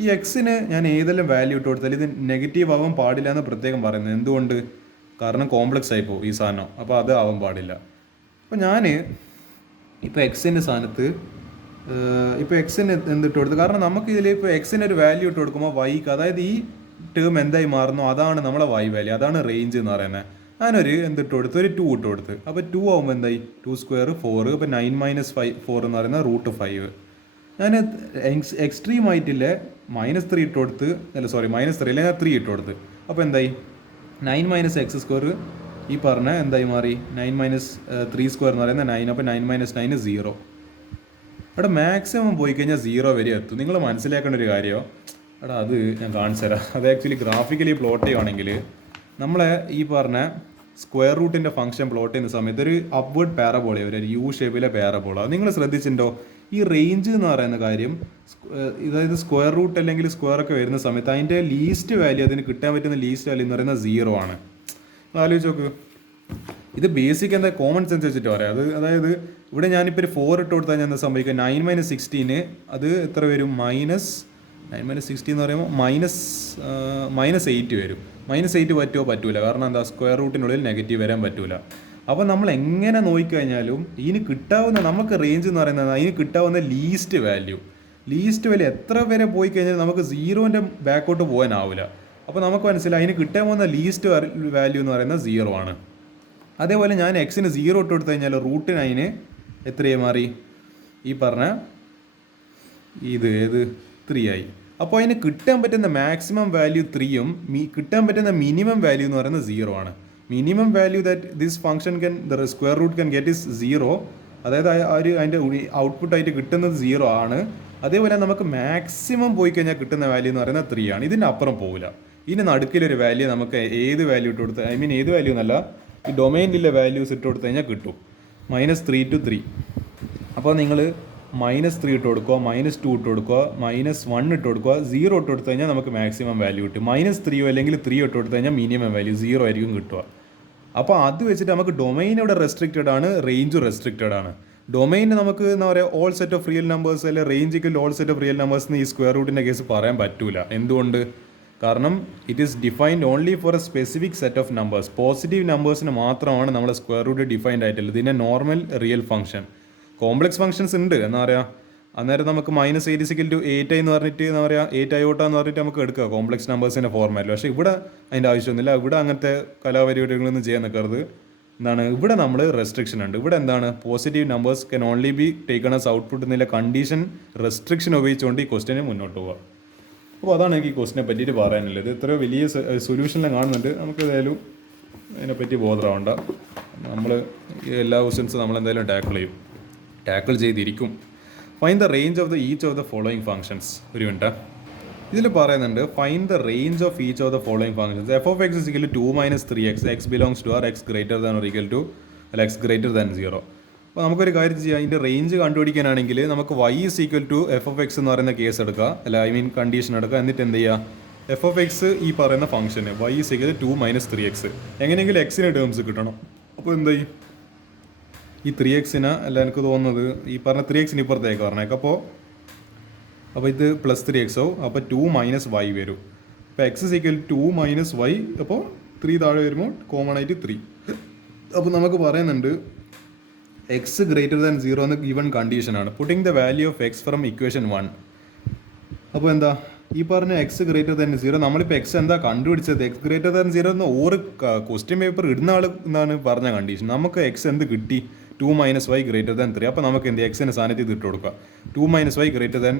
ഈ എക്സിന് ഞാൻ ഏതെല്ലാം വാല്യൂ ഇട്ട് കൊടുത്താൽ ഇത് നെഗറ്റീവ് ആവാൻ പാടില്ല എന്ന് പ്രത്യേകം പറയുന്നത് എന്തുകൊണ്ട്, കാരണം കോംപ്ലക്സ് ആയി പോകും ഈ സാധനം. അപ്പോൾ അത് ആവാൻ പാടില്ല. അപ്പോൾ ഞാൻ ഇപ്പോൾ എക്സിൻ്റെ സ്ഥാനത്ത് ഇപ്പോൾ എക്സിന് എന്തിട്ട് കൊടുത്തു, കാരണം നമുക്ക് ഇതിൽ ഇപ്പോൾ എക്സിന് ഒരു വാല്യൂ ഇട്ട് കൊടുക്കുമ്പോൾ വൈക്ക്, അതായത് ഈ ടേം എന്തായി മാറുന്നു അതാണ് നമ്മളെ വൈ വാല്യൂ, അതാണ് റേഞ്ച് എന്ന് പറയുന്നത്. ഞാനൊരു എന്തിട്ട് കൊടുത്ത്, ഒരു 2 ഇട്ട് കൊടുത്ത്. അപ്പോൾ 2 ആകുമ്പോൾ എന്തായി, 2 സ്ക്വയർ 4. അപ്പോൾ 9 - 4 എന്ന് പറയുന്നത് √5. ഞാൻ എക്സ്ട്രീം ആയിട്ടില്ല -3 ഇട്ട് കൊടുത്ത്, അല്ല സോറി -3 അല്ല, ഞാൻ 3 ഇട്ട് കൊടുത്ത്. അപ്പോൾ എന്തായി, 9 - x സ്ക്വയർ ഈ പറഞ്ഞ എന്തായി മാറി, 9 - 3 സ്ക്വയർ എന്ന് പറയുന്നത് 9. അപ്പോൾ 9 - 9 0. അവിടെ മാക്സിമം പോയി കഴിഞ്ഞാൽ 0 വരെ എത്തും. നിങ്ങൾ മനസ്സിലാക്കേണ്ട ഒരു കാര്യം, എടാ അത് ഞാൻ കാണിച്ചു തരാം. അത് ആക്ച്വലി ഗ്രാഫിക്കലി പ്ലോട്ട് ചെയ്യുവാണെങ്കിൽ നമ്മളെ ഈ പറഞ്ഞ സ്ക്വയർ റൂട്ടിൻ്റെ ഫംഗ്ഷൻ പ്ലോട്ട് ചെയ്യുന്ന സമയത്ത് ഒരു അപ്വേർഡ് പാരബോള, ഒരു യു ഷേപ്പിലെ പാരബോള. നിങ്ങൾ ശ്രദ്ധിച്ചിട്ടുണ്ടോ, ഈ റേഞ്ച് എന്ന് പറയുന്ന കാര്യം, അതായത് സ്ക്വയർ റൂട്ട് അല്ലെങ്കിൽ സ്ക്വയർ ഒക്കെ വരുന്ന സമയത്ത് അതിൻ്റെ ലീസ്റ്റ് വാല്യൂ, അതിന് കിട്ടാൻ പറ്റുന്ന ലീസ്റ്റ് വാല്യൂ എന്ന് പറയുന്നത് 0 ആണ്. ആലോചിച്ച് നോക്ക്, ഇത് ബേസിക് എന്താ കോമൺ സെൻസ് വെച്ചിട്ട് പറയാം. അതായത് ഇവിടെ ഞാനിപ്പോൾ ഒരു 4 ഇട്ട് കൊടുത്താൽ ഞാൻ എന്താ സംഭവിക്കുക, 9 - 16 അത് എത്ര വരും, -9 - 16 എന്ന് പറയുമ്പോൾ -8 വരും. -8 പറ്റൂല, കാരണം എന്താ, സ്ക്വയർ റൂട്ടിനുള്ളിൽ നെഗറ്റീവ് വരാൻ പറ്റൂല. അപ്പോൾ നമ്മൾ എങ്ങനെ നോക്കിക്കഴിഞ്ഞാലും ഇതിന് കിട്ടാവുന്ന, നമുക്ക് റേഞ്ച് എന്ന് പറയുന്നത് അതിന് കിട്ടാവുന്ന ലീസ്റ്റ് വാല്യൂ എത്ര വരെ പോയി കഴിഞ്ഞാൽ നമുക്ക് 0ൻ്റെ ബാക്കോട്ട് പോകാനാവില്ല. അപ്പോൾ നമുക്ക് മനസ്സിലായി അതിന് കിട്ടാൻ പോകുന്ന ലീസ്റ്റ് വാല്യൂ എന്ന് പറയുന്നത് 0 ആണ്. അതേപോലെ ഞാൻ എക്സിന് 0 ഇട്ട് കൊടുത്തു കഴിഞ്ഞാൽ √9 എത്രയായി മാറി? ഈ പറഞ്ഞ ഏത് 3 ആയി. അപ്പോൾ അതിന് കിട്ടാൻ പറ്റുന്ന മാക്സിമം വാല്യൂ 3യും കിട്ടാൻ പറ്റുന്ന മിനിമം വാല്യൂ എന്ന് പറയുന്നത് 0 ആണ്. Minimum value that this function the square root can get is 0. അതായത് അതിൻ്റെ ഔട്ട്പുട്ടായിട്ട് കിട്ടുന്നത് 0 ആണ്. അതേപോലെ നമുക്ക് മാക്സിമം പോയി കഴിഞ്ഞാൽ കിട്ടുന്ന വാല്യൂ എന്ന് പറയുന്നത് 3 ആണ്. ഇതിൻ്റെ അപ്പുറം പോകില്ല. ഇതിന് നടുക്കിലൊരു വാല്യൂ നമുക്ക് ഏത് വാല്യൂ ഇട്ട് കൊടുത്ത് ഏത് വാല്യൂ എന്നല്ല, ഈ ഡൊമൈനിലെ വാല്യൂസ് ഇട്ട് കൊടുത്തു കഴിഞ്ഞാൽ കിട്ടും. -3 to 3. അപ്പോൾ നിങ്ങൾ -3 ഇട്ട് കൊടുക്കുക, -2 ഇട്ട് കൊടുക്കുക, -1 ഇട്ട് കൊടുക്കുക, 0 ഇട്ട് കൊടുത്തു കഴിഞ്ഞാൽ നമുക്ക് മാക്സിമം വാല്യൂ കിട്ടും. -3 അല്ലെങ്കിൽ 3 ഇട്ട് കൊടുത്തു കഴിഞ്ഞാൽ മിനിമം വാല്യൂ 0 ആയിരിക്കും കിട്ടുക. അപ്പോൾ അത് വെച്ചിട്ട് നമുക്ക് ഡൊമൈൻ ഇവിടെ റെസ്ട്രിക്റ്റഡ് ആണ്, റേഞ്ച് റെസ്ട്രിക്റ്റഡ് ആണ്. ഡൊമൈന് നമുക്ക് എന്താ പറയുക, all set of real numbers അല്ലെങ്കിൽ റേഞ്ചിൽ all set of real numbers എന്ന് ഈ സ്ക്വയർ റൂട്ടിൻ്റെ കേസ് പറയാൻ പറ്റൂല. എന്തുകൊണ്ട്? കാരണം it is defined only for a specific set of numbers. Positive നമ്പേഴ്സിന് മാത്രമാണ് നമ്മുടെ സ്ക്വയർ റൂട്ട് ഡിഫൈൻഡ് ആയിട്ടുള്ളത്. ഇതിൻ്റെ normal real function. Complex functions ഉണ്ട്, എന്താ പറയുക, അന്നേരം നമുക്ക് -8 എന്ന് പറഞ്ഞിട്ട് എന്താ പറയുക, 8 iota എന്ന് പറഞ്ഞിട്ട് നമുക്ക് എടുക്കുക കോംപ്ലക്സ് നമ്പേഴ്സിൻ്റെ ഫോർമാറ്റിൽ. പക്ഷേ ഇവിടെ അതിൻ്റെ ആവശ്യമൊന്നുമില്ല. ഇവിടെ അങ്ങനത്തെ കലാപരിപാടികളൊന്നും ചെയ്യാൻ നിൽക്കരുത്. എന്താണ് ഇവിടെ നമ്മൾ റെസ്ട്രിക്ഷൻ ഉണ്ട്. ഇവിടെ എന്താണ്, positive numbers can only be taken as output എന്നുള്ള കണ്ടീഷൻ റെസ്ട്രിക്ഷൻ ഉപയോഗിച്ചുകൊണ്ട് ഈ ക്വസ്റ്റിനെ മുന്നോട്ട് പോവുക. അപ്പോൾ അതാണ് എനിക്ക് ഈ ക്വസ്റ്റിനെ പറ്റിയിട്ട് പറയാനുള്ളത്. ഇത്രയോ വലിയ സൊല്യൂഷനിലും കാണുന്നുണ്ട്. നമുക്ക് ഏതായാലും അതിനെപ്പറ്റി ബോധമാവണ്ട. നമ്മൾ എല്ലാ ക്വസ്റ്റ്യൻസും നമ്മളെന്തായാലും ടാക്കിൾ ചെയ്തിരിക്കും. Find the range of each of the following functions. ഒരു മിനിറ്റ്, ഇതിൽ പറയുന്നുണ്ട് find the range of each of the following functions. f(x) is equal to 2 - 3x. x belongs to r, x greater than or equal to x greater than 0. അപ്പോൾ നമുക്കൊരു കാര്യം ചെയ്യാം. ഇതിൻ്റെ range കണ്ടുപിടിക്കാനാണെങ്കിൽ നമുക്ക് y is equal to f(x) എന്ന് പറയുന്ന case എടുക്കുക, condition എടുക്കുക. എന്നിട്ട് എന്ത് ചെയ്യുക, f(x) ഈ പറയുന്ന ഫംഗ്ഷന് y is equal to 2 - 3x. എങ്ങനെയെങ്കിലും എക്സിന് ടേംസ് കിട്ടണം. അപ്പോൾ എന്താ ഈ 3x എനിക്ക് തോന്നുന്നത് ഈ പറഞ്ഞ 3x ഇപ്പുറത്തേക്ക് പറഞ്ഞേക്കാം. അപ്പോൾ ഇത് +3x ആവും. അപ്പോൾ 2 - y വരും. അപ്പോൾ x is equal to 2 - y. അപ്പോൾ 3 താഴെ വരുമ്പോൾ കോമൺ ആയിട്ട് 3. അപ്പോൾ നമുക്ക് പറയുന്നുണ്ട് x greater than 0 എന്ന് ഗിവൺ കണ്ടീഷനാണ്. Putting the value of x from equation 1. അപ്പോൾ എന്താ ഈ പറഞ്ഞ x greater than 0, നമ്മളിപ്പോൾ x എന്താ കണ്ടുപിടിച്ചത്, x greater than 0 എന്ന് ഓരോ ക്വസ്റ്റ്യൻ പേപ്പർ ഇടുന്ന ആൾ എന്നാണ് പറഞ്ഞ കണ്ടീഷൻ. നമുക്ക് x എന്ത് കിട്ടി, 2 - y greater than 3. അപ്പോൾ നമുക്ക് എന്ത് എക്സിൻ്റെ സ്ഥാനത്ത് ഇട്ട് കൊടുക്കുക. 2 - y greater than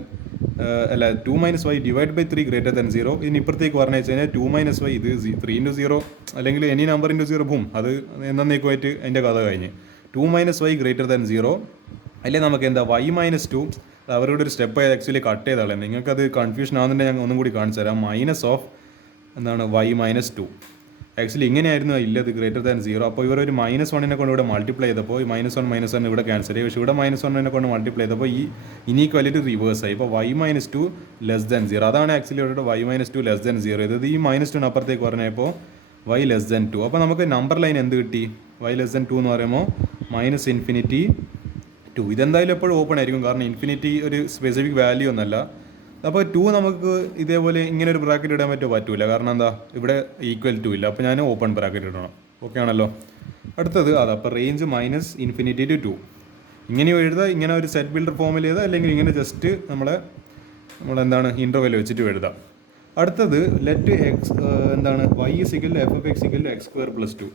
2 - y divided by 3 greater than 0. ഇനി ഇപ്പുറത്തേക്ക് പറഞ്ഞു വെച്ച് കഴിഞ്ഞാൽ 2 - y ഇത് 3 × 0 അല്ലെങ്കിൽ എനി നമ്പർ × 0 ബൂം, അത് എന്നേക്കുമായിട്ട് അതിൻ്റെ കഥ കഴിഞ്ഞ്. 2 - y greater than 0 അല്ലെങ്കിൽ നമുക്ക് എന്താ y - 2. അവരോട് ഒരു സ്റ്റെപ്പ് ആക്ച്വലി കട്ട് ചെയ്താളെ, നിങ്ങൾക്കത് കൺഫ്യൂഷൻ ആകുന്നുണ്ടെങ്കിൽ ഞാൻ ഒന്നും കൂടി കാണിച്ചു തരാം. -y - 2 ആക്ച്വലി ഇങ്ങനെയായിരുന്നു ഇല്ലത് ഗ്രേറ്റർ ദാൻ 0. അപ്പോൾ ഇവർ ഒരു -1 കൊണ്ട് ഇവിടെ മൾട്ടിപ്ലൈ ചെയ്തപ്പോൾ ഈ -1 ഇവിടെ ക്യാൻസൽ ചെയ്യും. പക്ഷേ ഇവിടെ -1 കൊണ്ട് മൾട്ടിപ്ലൈ ചെയ്തപ്പോൾ ഈ ഇനീക്വാലിറ്റി റിവേഴ്സ് ആയി. ഇപ്പോൾ y - 2 ലെസ് ദാൻ 0. അതാണ് ആക്ച്വലി ഇവിടെ y - 2 ലെസ് ദാൻ 0 ഇത്. ഈ -2 അപ്പുറത്തേക്ക് പറഞ്ഞപ്പോൾ y ലെസ് ദാൻ 2. അപ്പോൾ നമുക്ക് നമ്പർ ലൈൻ എന്ത് കിട്ടി, y ലെസ് ദാൻ 2 എന്ന് പറയുമ്പോൾ -∞ 2. ഇതെന്തായാലും എപ്പോഴും ഓപ്പൺ ആയിരിക്കും, കാരണം ഇൻഫിനിറ്റി ഒരു സ്പെസിഫിക് വാല്യൂ ഒന്നല്ല. അപ്പോൾ 2 നമുക്ക് ഇതേപോലെ ഇങ്ങനെ ഒരു ബ്രാക്കറ്റ് ഇടാൻ പറ്റൂല, കാരണം എന്താ ഇവിടെ =2 ഇല്ല. അപ്പോൾ ഞാൻ ഓപ്പൺ ബ്രാക്കറ്റ് ഇടണം. ഓക്കെ ആണല്ലോ. അടുത്തത് അപ്പോൾ റേഞ്ച് -∞ to 2 ഇങ്ങനെ എഴുതുക. ഇങ്ങനെ ഒരു സെറ്റ് ബിൽഡർ ഫോമിൽ എഴുതുക, അല്ലെങ്കിൽ ഇങ്ങനെ ജസ്റ്റ് നമ്മളെന്താണ് ഇൻ്റർവെൽ വെച്ചിട്ട് എഴുതാം. അടുത്തത് let x y is equal to f(x) equal to x² + 2.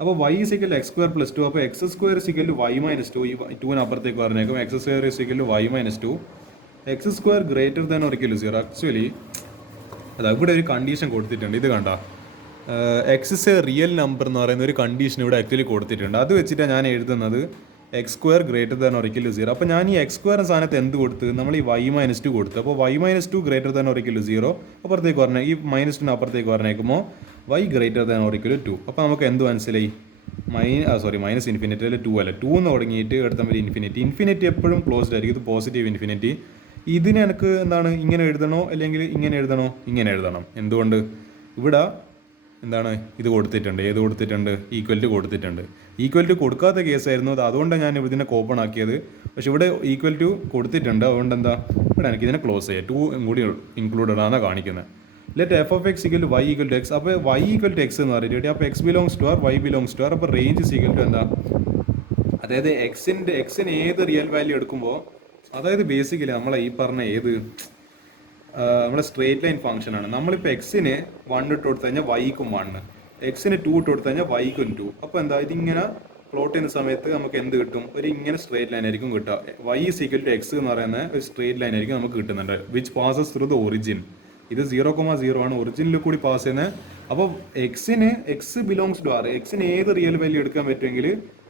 അപ്പോൾ y is equal to x² + 2. അപ്പോൾ x² is equal to y - 2. ഈ 2 അപ്പുറത്തേക്ക് പറഞ്ഞേക്കും. x² is equal to y - 2. x² greater than or equal to 0. Actually അതാ ഇവിടെ ഒരു condition കൊടുത്തിട്ടുണ്ട്. ഇത് കണ്ട x is a real number എന്ന് പറയുന്ന ഒരു കണ്ടീഷൻ ഇവിടെ ആക്ച്വലി കൊടുത്തിട്ടുണ്ട്. അത് വെച്ചിട്ടാണ് ഞാൻ എഴുതുന്നത് x² greater than or equal to 0. അപ്പോൾ ഞാൻ ഈ x² സ്ഥാനത്ത് എന്ത് കൊടുത്ത്, നമ്മൾ ഈ y - 2 കൊടുത്തു. അപ്പോൾ y - 2 greater than or equal to 0 അപ്പുറത്തേക്ക് പറഞ്ഞാൽ ഈ -2 അപ്പുറത്തേക്ക് പറഞ്ഞേക്കുമ്പോൾ y greater than or equal to 2. അപ്പോൾ നമുക്ക് എന്ത് മനസ്സിലായി, -∞ അല്ല 2 അല്ല, 2 എന്ന് തുടങ്ങിയിട്ട് എടുത്താൽ ഇൻഫിനിറ്റി എപ്പോഴും ക്ലോസ്ഡ് ആയിരിക്കും. ഇത് പോസിറ്റീവ് ഇൻഫിനിറ്റി. ഇതിന് എനിക്ക് എന്താണ് ഇങ്ങനെ എഴുതണോ അല്ലെങ്കിൽ ഇങ്ങനെ എഴുതണോ, ഇങ്ങനെ എഴുതണം. എന്തുകൊണ്ട്, ഇവിടെ എന്താണ് ഇത് കൊടുത്തിട്ടുണ്ട്, ഏത് കൊടുത്തിട്ടുണ്ട്, ഈക്വൽ ടു കൊടുത്തിട്ടുണ്ട്. ഈക്വൽ ടു കൊടുക്കാത്ത കേസായിരുന്നു അത്, അതുകൊണ്ടാണ് ഞാൻ ഇതിനെ ഓപ്പൺ ആക്കിയത്. പക്ഷെ ഇവിടെ ഈക്വൽ ടു കൊടുത്തിട്ടുണ്ട്, അതുകൊണ്ട് എന്താ ഇവിടെ എനിക്ക് ഇതിനെ ക്ലോസ് ചെയ്യാം. 2 കൂടി ഇൻക്ലൂഡഡ് ആണ് കാണിക്കുന്നത്. Let f(x) equal to y equal to x. അപ്പോൾ y equal to x എന്ന് പറഞ്ഞിട്ട് അപ്പോൾ x belongs to r, y belongs to r. അപ്പോൾ റേഞ്ച് is equal to എന്താ, അതായത് എക്സിന് ഏത് റിയൽ വാല്യൂ എടുക്കുമ്പോൾ, അതായത് ബേസിക്കലി നമ്മളെ ഈ പറഞ്ഞ നമ്മളെ സ്ട്രേറ്റ് ലൈൻ ഫംഗ്ഷൻ ആണ്. നമ്മളിപ്പോൾ എക്സിന് 1 ഇട്ട് കൊടുത്തു കഴിഞ്ഞാൽ വൈക്കും 1, എക്സിന് 2 ഇട്ട് കൊടുത്തു കഴിഞ്ഞാൽ വൈക്കും 2. അപ്പോൾ എന്താ ഇതിങ്ങനെ പ്ലോട്ട് ചെയ്യുന്ന സമയത്ത് നമുക്ക് എന്ത് കിട്ടും? ഒരു ഇങ്ങനെ സ്ട്രേറ്റ് ലൈൻ ആയിരിക്കും കിട്ടുക. y is equal to x എന്ന് പറയുന്ന ഒരു സ്ട്രേറ്റ് ലൈൻ ആയിരിക്കും നമുക്ക് കിട്ടുന്നുണ്ട്, which passes through the origin. ഇത് 0,0 ആണ്, ഒറിജിനിൽ കൂടി പാസ് ചെയ്യുന്നത്. അപ്പോൾ എക്സ് ബിലോങ്സ് ടു ആർ, എക്സിന് ഏത് റിയൽ വാല്യൂ എടുക്കാൻ പറ്റുമെങ്കിൽ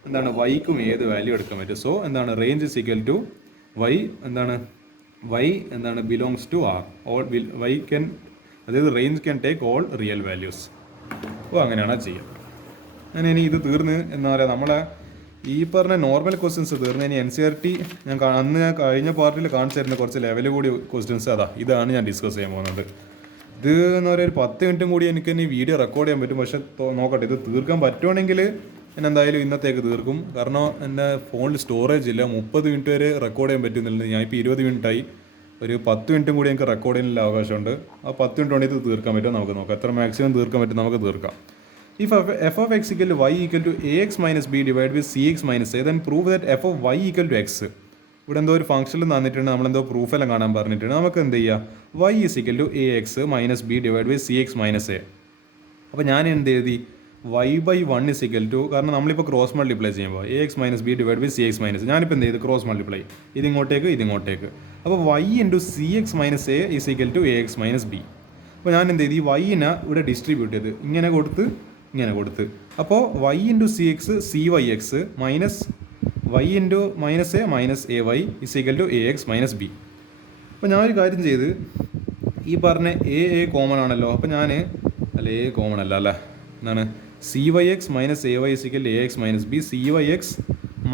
എന്താണ് വൈക്കും ഏത് വാല്യൂ എടുക്കാൻ പറ്റും. സോ എന്താണ് range is equal to y എന്താണ് belongs to R. Y can, അതായത് range can take all real values. അപ്പോൾ അങ്ങനെയാണ് ചെയ്യുക. അങ്ങനെ ഇനി ഇത് തീർന്ന് എന്താ പറയുക, നമ്മളെ ഈ പറഞ്ഞ നോർമൽ ക്വസ്റ്റ്യൻസ് തീർന്ന് ഇനി NCERT ഞാൻ കഴിഞ്ഞ പാർട്ടിൽ കാണിച്ചിരുന്ന കുറച്ച് ലെവൽ കൂടി ക്വസ്റ്റ്യൻസ് ഇതാണ് ഞാൻ ഡിസ്കസ് ചെയ്യാൻ പോകുന്നത്. ഇത് എന്ന് പറയുക ഒരു 10 മിനിറ്റും കൂടി എനിക്ക് ഇനി വീഡിയോ റെക്കോർഡ് ചെയ്യാൻ പറ്റും. പക്ഷെ നോക്കട്ടെ, ഇത് തീർക്കാൻ പറ്റുവാണെങ്കിൽ ഞാൻ എന്തായാലും ഇന്നത്തേക്ക് തീർക്കും. കാരണം എൻ്റെ ഫോണിൽ സ്റ്റോറേജ് ഇല്ല, 30 മിനിറ്റ് വരെ റെക്കോർഡ് ചെയ്യാൻ പറ്റുന്നില്ല. ഞാൻ ഇപ്പോൾ 20 മിനിറ്റായി, ഒരു 10 മിനിറ്റും കൂടി എനിക്ക് റെക്കോർഡ് ചെയ്യാനുള്ള അവകാശമുണ്ട്. ആ 10 മിനിറ്റ് കൊണ്ട് ഇത് തീർക്കാൻ പറ്റുമോ നമുക്ക് നോക്കാം. എത്ര മാക്സിമം തീർക്കാൻ പറ്റും നമുക്ക് തീർക്കാം. If f of x equal to y equal to ax minus b divided with cx minus a, then prove that f of y equal to x. ഇവിടെ എന്തോ ഒരു ഫംഗ്ഷനിൽ തന്നിട്ടുണ്ട്, നമ്മളെന്തോ പ്രൂഫ് എല്ലാം കാണാൻ പറഞ്ഞിട്ടുണ്ട്. നമുക്ക് എന്ത് ചെയ്യാം? y is equal to ax minus b divided with cx minus a. അപ്പോൾ ഞാൻ എന്ത് എഴുതി? y/1 is equal to, കാരണം നമ്മളിപ്പോൾ ക്രോസ് മൾട്ടിപ്ലൈ ചെയ്യുമ്പോൾ ax minus b divided with cx minus, ഞാനിപ്പോൾ എന്ത് ചെയ്തു? ക്രോസ് മൾട്ടിപ്ലൈ, ഇതിങ്ങോട്ടേക്ക്. അപ്പോൾ y into cx minus a is equal to ax minus b. അപ്പോൾ ഞാൻ എന്ത് ചെയ്തു? ഈ y-നെ ഇവിടെ ഡിസ്ട്രിബ്യൂട്ട് ചെയ്ത് ഇങ്ങനെ കൊടുത്ത്. അപ്പോൾ y into c x c y x minus y into minus a minus a y is equal to a x minus b. അപ്പോൾ ഞാനൊരു കാര്യം ചെയ്ത്, ഈ പറഞ്ഞ എ കോമൺ ആണല്ലോ, അപ്പോൾ ഞാൻ എ കോമൺ അല്ല എന്താണ് c y x minus a y is equal to a x minus b. C y x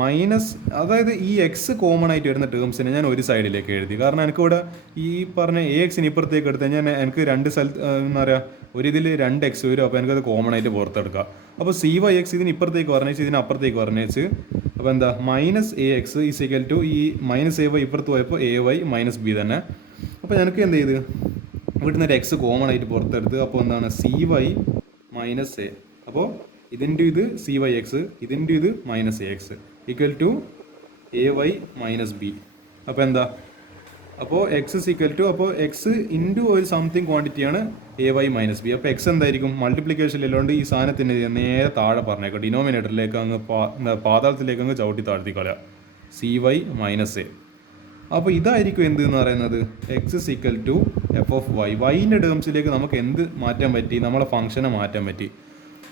minus, അതായത് ഈ എക്സ് കോമൺ ആയിട്ട് വരുന്ന ടേംസിനെ ഞാൻ ഒരു സൈഡിലേക്ക് എഴുതി. കാരണം എനിക്കിവിടെ ഈ പറഞ്ഞ എ എക്സിന് ഇപ്പുറത്തേക്ക് എടുത്ത് കഴിഞ്ഞാൽ എനിക്ക് രണ്ട് സ്ഥലത്ത് എന്താ പറയുക, ഒരു ഇതിൽ 2x വരും. അപ്പോൾ എനിക്കത് കോമൺ ആയിട്ട് പുറത്തെടുക്കാം. അപ്പോൾ സി വൈ എക്സ് ഇതിന് ഇപ്പുറത്തേക്ക് പറഞ്ഞേച്ച് ഇതിനപ്പുറത്തേക്ക് പറഞ്ഞേച്ച്, അപ്പോൾ എന്താ minus a x is equal to ഈ മൈനസ് എ വൈ ഇപ്പുറത്ത് പോയപ്പോൾ എ വൈ മൈനസ് ബി തന്നെ. അപ്പോൾ എനിക്ക് എന്ത് ചെയ്ത് ഇവിടുന്ന് ഒരു എക്സ് കോമൺ ആയിട്ട് പുറത്തെടുത്ത്. അപ്പോൾ എന്താണ് സി വൈ മൈനസ് എ, അപ്പോൾ ഇതിൻ്റെ ഇത് സി വൈ എക്സ്, ഇതിൻ്റെ ഇത് minus a x equal to a y minus b. അപ്പോൾ എന്താ, അപ്പോൾ എക്സ് ഇസ് ഈക്വൽ ടു, അപ്പോൾ എക്സ് ഇൻറ്റു ഒരു സംതിങ് ക്വാണ്ടിറ്റിയാണ് എ വൈ മൈനസ് ബി. അപ്പോൾ എക്സ് എന്തായിരിക്കും? മൾട്ടിപ്ലിക്കേഷനിലുകൊണ്ട് ഈ സാധനത്തിന് നേരെ താഴെ പറഞ്ഞേക്കാം, ഡിനോമിനേറ്ററിലേക്ക് അങ്ങ് പാതാളത്തിലേക്ക് അങ്ങ് ചവിട്ടി താഴ്ത്തി കളയാം, സി വൈ മൈനസ് എ. അപ്പോൾ ഇതായിരിക്കും എന്ത് എന്ന് പറയുന്നത്? X is equal to f of y. വൈൻ്റെ ടേംസിലേക്ക് നമുക്ക് എന്ത് മാറ്റാൻ പറ്റി? നമ്മളെ ഫംഗ്ഷനെ മാറ്റാൻ പറ്റി.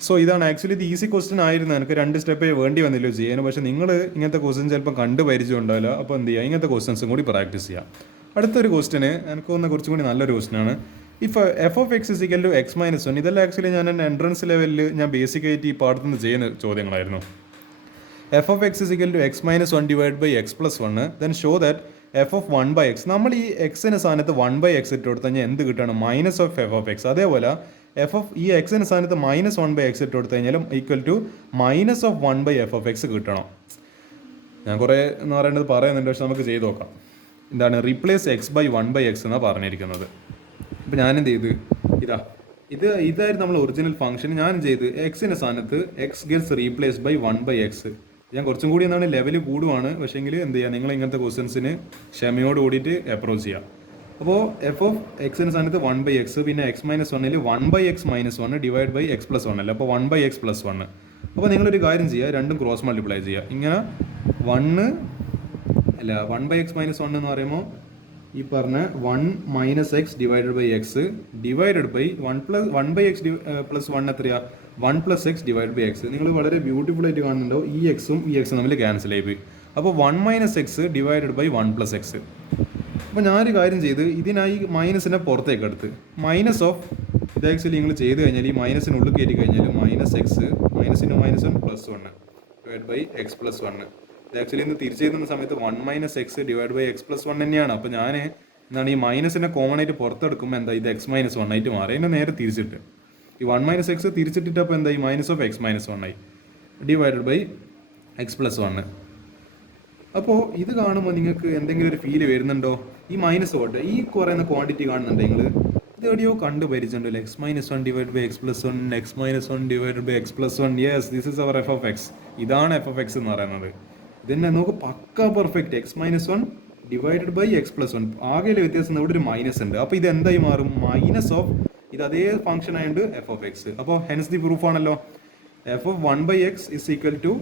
സോ ഇതാണ് ആക്ച്വലി ഇത് ഈസി ക്വസ്റ്റ്യൻ ആയിരുന്നു, എനിക്ക് 2 സ്റ്റെപ്പേ വേണ്ടി വന്നില്ലോ ചെയ്യാൻ. പക്ഷേ നിങ്ങൾ ഇങ്ങനത്തെ ക്വസ്റ്റ്യൻ ചിലപ്പോൾ കണ്ട് പരിചയം ഉണ്ടാവില്ല. അപ്പോൾ എന്ത് ചെയ്യുക, ഇങ്ങനത്തെ ക്വസ്റ്റ്യൻസും കൂടി പ്രാക്ടീസ് ചെയ്യാം. അടുത്തൊരു ക്വസ്റ്റ്യന് എനിക്ക് തോന്നുന്ന കുറച്ചും കൂടി നല്ലൊരു ക്വസ്റ്റ്യനാണ്. If f of x is equal to x minus 1. ഇതെല്ലാം ആക്ച്വലി ഞാൻ എൻ്റെ എൻട്രൻസ് ലെവലിൽ ഞാൻ ബേസിക്കായിട്ട് ഈ പാടത്തു നിന്ന് ചെയ്യുന്ന ചോദ്യങ്ങളായിരുന്നു. F of x is equal to x minus 1 divide by x plus 1, then show that f of 1/x. നമ്മൾ ഈ എക്സിൻ്റെ സ്ഥാനത്ത് 1/x ഇട്ട് കൊടുത്തു കഴിഞ്ഞാൽ എന്ത് കിട്ടണം? Minus of f of x. അതേപോലെ എഫ് ഓഫ് ഈ എക്സിൻ്റെ സ്ഥാനത്ത് മൈനസ് 1/x ഇട്ട് കൊടുത്തു കഴിഞ്ഞാലും equal to minus of 1/f of x കിട്ടണം. ഞാൻ കുറേ എന്ന് പറയുന്നുണ്ട്, പക്ഷെ നമുക്ക് ചെയ്ത് നോക്കാം. എന്താണ് റീപ്ലേസ് എക്സ് ബൈ 1/x എന്നാണ് പറഞ്ഞിരിക്കുന്നത്. അപ്പോൾ ഞാനെന്ത് ചെയ്ത് ഇതായിരുന്നു നമ്മൾ ഒറിജിനൽ ഫംഗ്ഷൻ. ഞാൻ ചെയ്ത് എക്സിൻ്റെ സ്ഥാനത്ത് X gets replace by 1/x. ഞാൻ കുറച്ചും കൂടി എന്താണ് ലെവൽ കൂടുവാണ്, പക്ഷേങ്കിൽ എന്ത് ചെയ്യുക, നിങ്ങൾ ഇങ്ങനത്തെ ക്വസ്റ്റ്യൻസിന് ക്ഷമയോട് കൂടിയിട്ട് അപ്രോച്ച് ചെയ്യുക. അപ്പോൾ എഫ് ഓഫ് എക്സിൻ്റെ സ്ഥാനത്ത് 1/x, പിന്നെ എക്സ് മൈനസ് 1ൽ 1/x minus 1 divide by x plus 1 അല്ല, അപ്പോൾ 1/x പ്ലസ് 1. അപ്പോൾ നിങ്ങളൊരു കാര്യം ചെയ്യുക, രണ്ടും ക്രോസ് മൾട്ടിപ്ലൈ ചെയ്യുക. ഇങ്ങനെ 1/x മൈനസ് 1 എന്ന് പറയുമ്പോൾ ഈ പറഞ്ഞ 1 minus x divided by x divided by 1/x plus 1 എത്രയാണ്? 1 plus x divide by x. നിങ്ങൾ വളരെ ബ്യൂട്ടിഫുൾ ആയിട്ട് കാണുന്നുണ്ടോ? ഈ എക്സും ഈ എക്സും തമ്മിൽ ക്യാൻസൽ ആയി പോയി. അപ്പോൾ 1 minus x divided by 1 plus x. അപ്പോൾ ഞാനൊരു കാര്യം ചെയ്ത് ഇതിനായി മൈനസിനെ പുറത്തേക്ക് എടുത്ത് മൈനസ് ഓഫ് ഇത് ആക്ച്വലി നിങ്ങൾ ചെയ്ത് കഴിഞ്ഞാൽ ഈ മൈനസിനുള്ളിൽ കയറ്റി കഴിഞ്ഞാൽ മൈനസ് എക്സ് മൈനസിന് minus 1 plus 1 divide by x plus 1. ഇത് ആക്ച്വലി ഇന്ന് തിരിച്ചെഴുതുന്ന സമയത്ത് 1 minus x divide by x plus 1 തന്നെയാണ്. അപ്പോൾ ഞാൻ എന്താണ് ഈ മൈനസിനെ കോമൺ ആയിട്ട് പുറത്തെടുക്കുമ്പോൾ എന്താ ഇത് എക്സ് മൈനസ് 1 ആയിട്ട് മാറി. അതിൻ്റെ നേരെ തിരിച്ചിട്ട് ഈ 1 മൈനസ് എക്സ് തിരിച്ചിട്ടിട്ട് അപ്പോൾ എന്താ ഈ മൈനസ് ഓഫ് എക്സ് മൈനസ് 1 ആയി ഡിവൈഡഡ് ബൈ എക്സ് പ്ലസ് 1. അപ്പോൾ ഇത് കാണുമ്പോൾ നിങ്ങൾക്ക് എന്തെങ്കിലും ഒരു ഫീല് വരുന്നുണ്ടോ? ഈ മൈനസ് കൊണ്ട് ഈ കുറയുന്ന ക്വാണ്ടിറ്റി കാണുന്നുണ്ടെങ്കിൽ ഇത് എവിടെയോ കണ്ടു പരിചയമുണ്ടല്ലോ. X minus 1 divide by x plus 1, x minus 1 divide by x plus 1. Yes, this is our f of x. ഇതാണ് എഫ് ഓഫ് എക്സ് എന്ന് പറയുന്നത്. ഇതിനെ നമുക്ക് പക്ക perfect x minus 1 divided by x plus 1. ആകെയുള്ള വ്യത്യാസം ഇവിടെ ഒരു മൈനസ് ഉണ്ട്. അപ്പോൾ ഇത് എന്തായി മാറും? മൈനസ് ഓഫ് ഇത് അതേ ഫംഗ്ഷൻ ആയതുകൊണ്ട് എഫ് ഓഫ് എക്സ്. അപ്പോൾ ഹെൻസ് ദി പ്രൂഫ് ആണല്ലോ, f of 1/x is equal to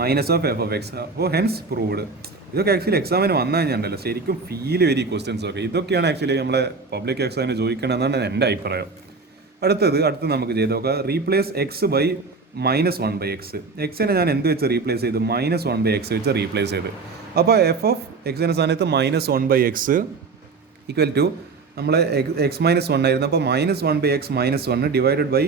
minus of f of x. അപ്പോൾ ഹെൻസ് പ്രൂവ്ഡ്. ഇതൊക്കെ ആക്ച്വലി എക്സാമിന് വന്നു കഴിഞ്ഞാൽ ശരിക്കും ഫീൽ വരി ക്വസ്റ്റ്യൻസ് ഒക്കെ ഇതൊക്കെയാണ് ആക്ച്വലി നമ്മളെ പബ്ലിക് എക്സാമിന് ചോദിക്കണമെന്നാണ് എൻ്റെ അഭിപ്രായം. അടുത്ത് നമുക്ക് ചെയ്ത് നോക്കാം. Replace X by -1/x. എക്സിനെ ഞാൻ എന്ത് വെച്ച് റീപ്ലേസ് ചെയ്തു? -1/x വെച്ച് റീപ്ലേസ് ചെയ്ത്. അപ്പോൾ എഫ് ഓഫ് എക്സിൻ്റെ സ്ഥാനത്ത് -1/x ഈക്വൽ ടു നമ്മളെ x -1 ആയിരുന്നു, അപ്പോൾ -1/x -1 ഡിവൈഡഡ് ബൈ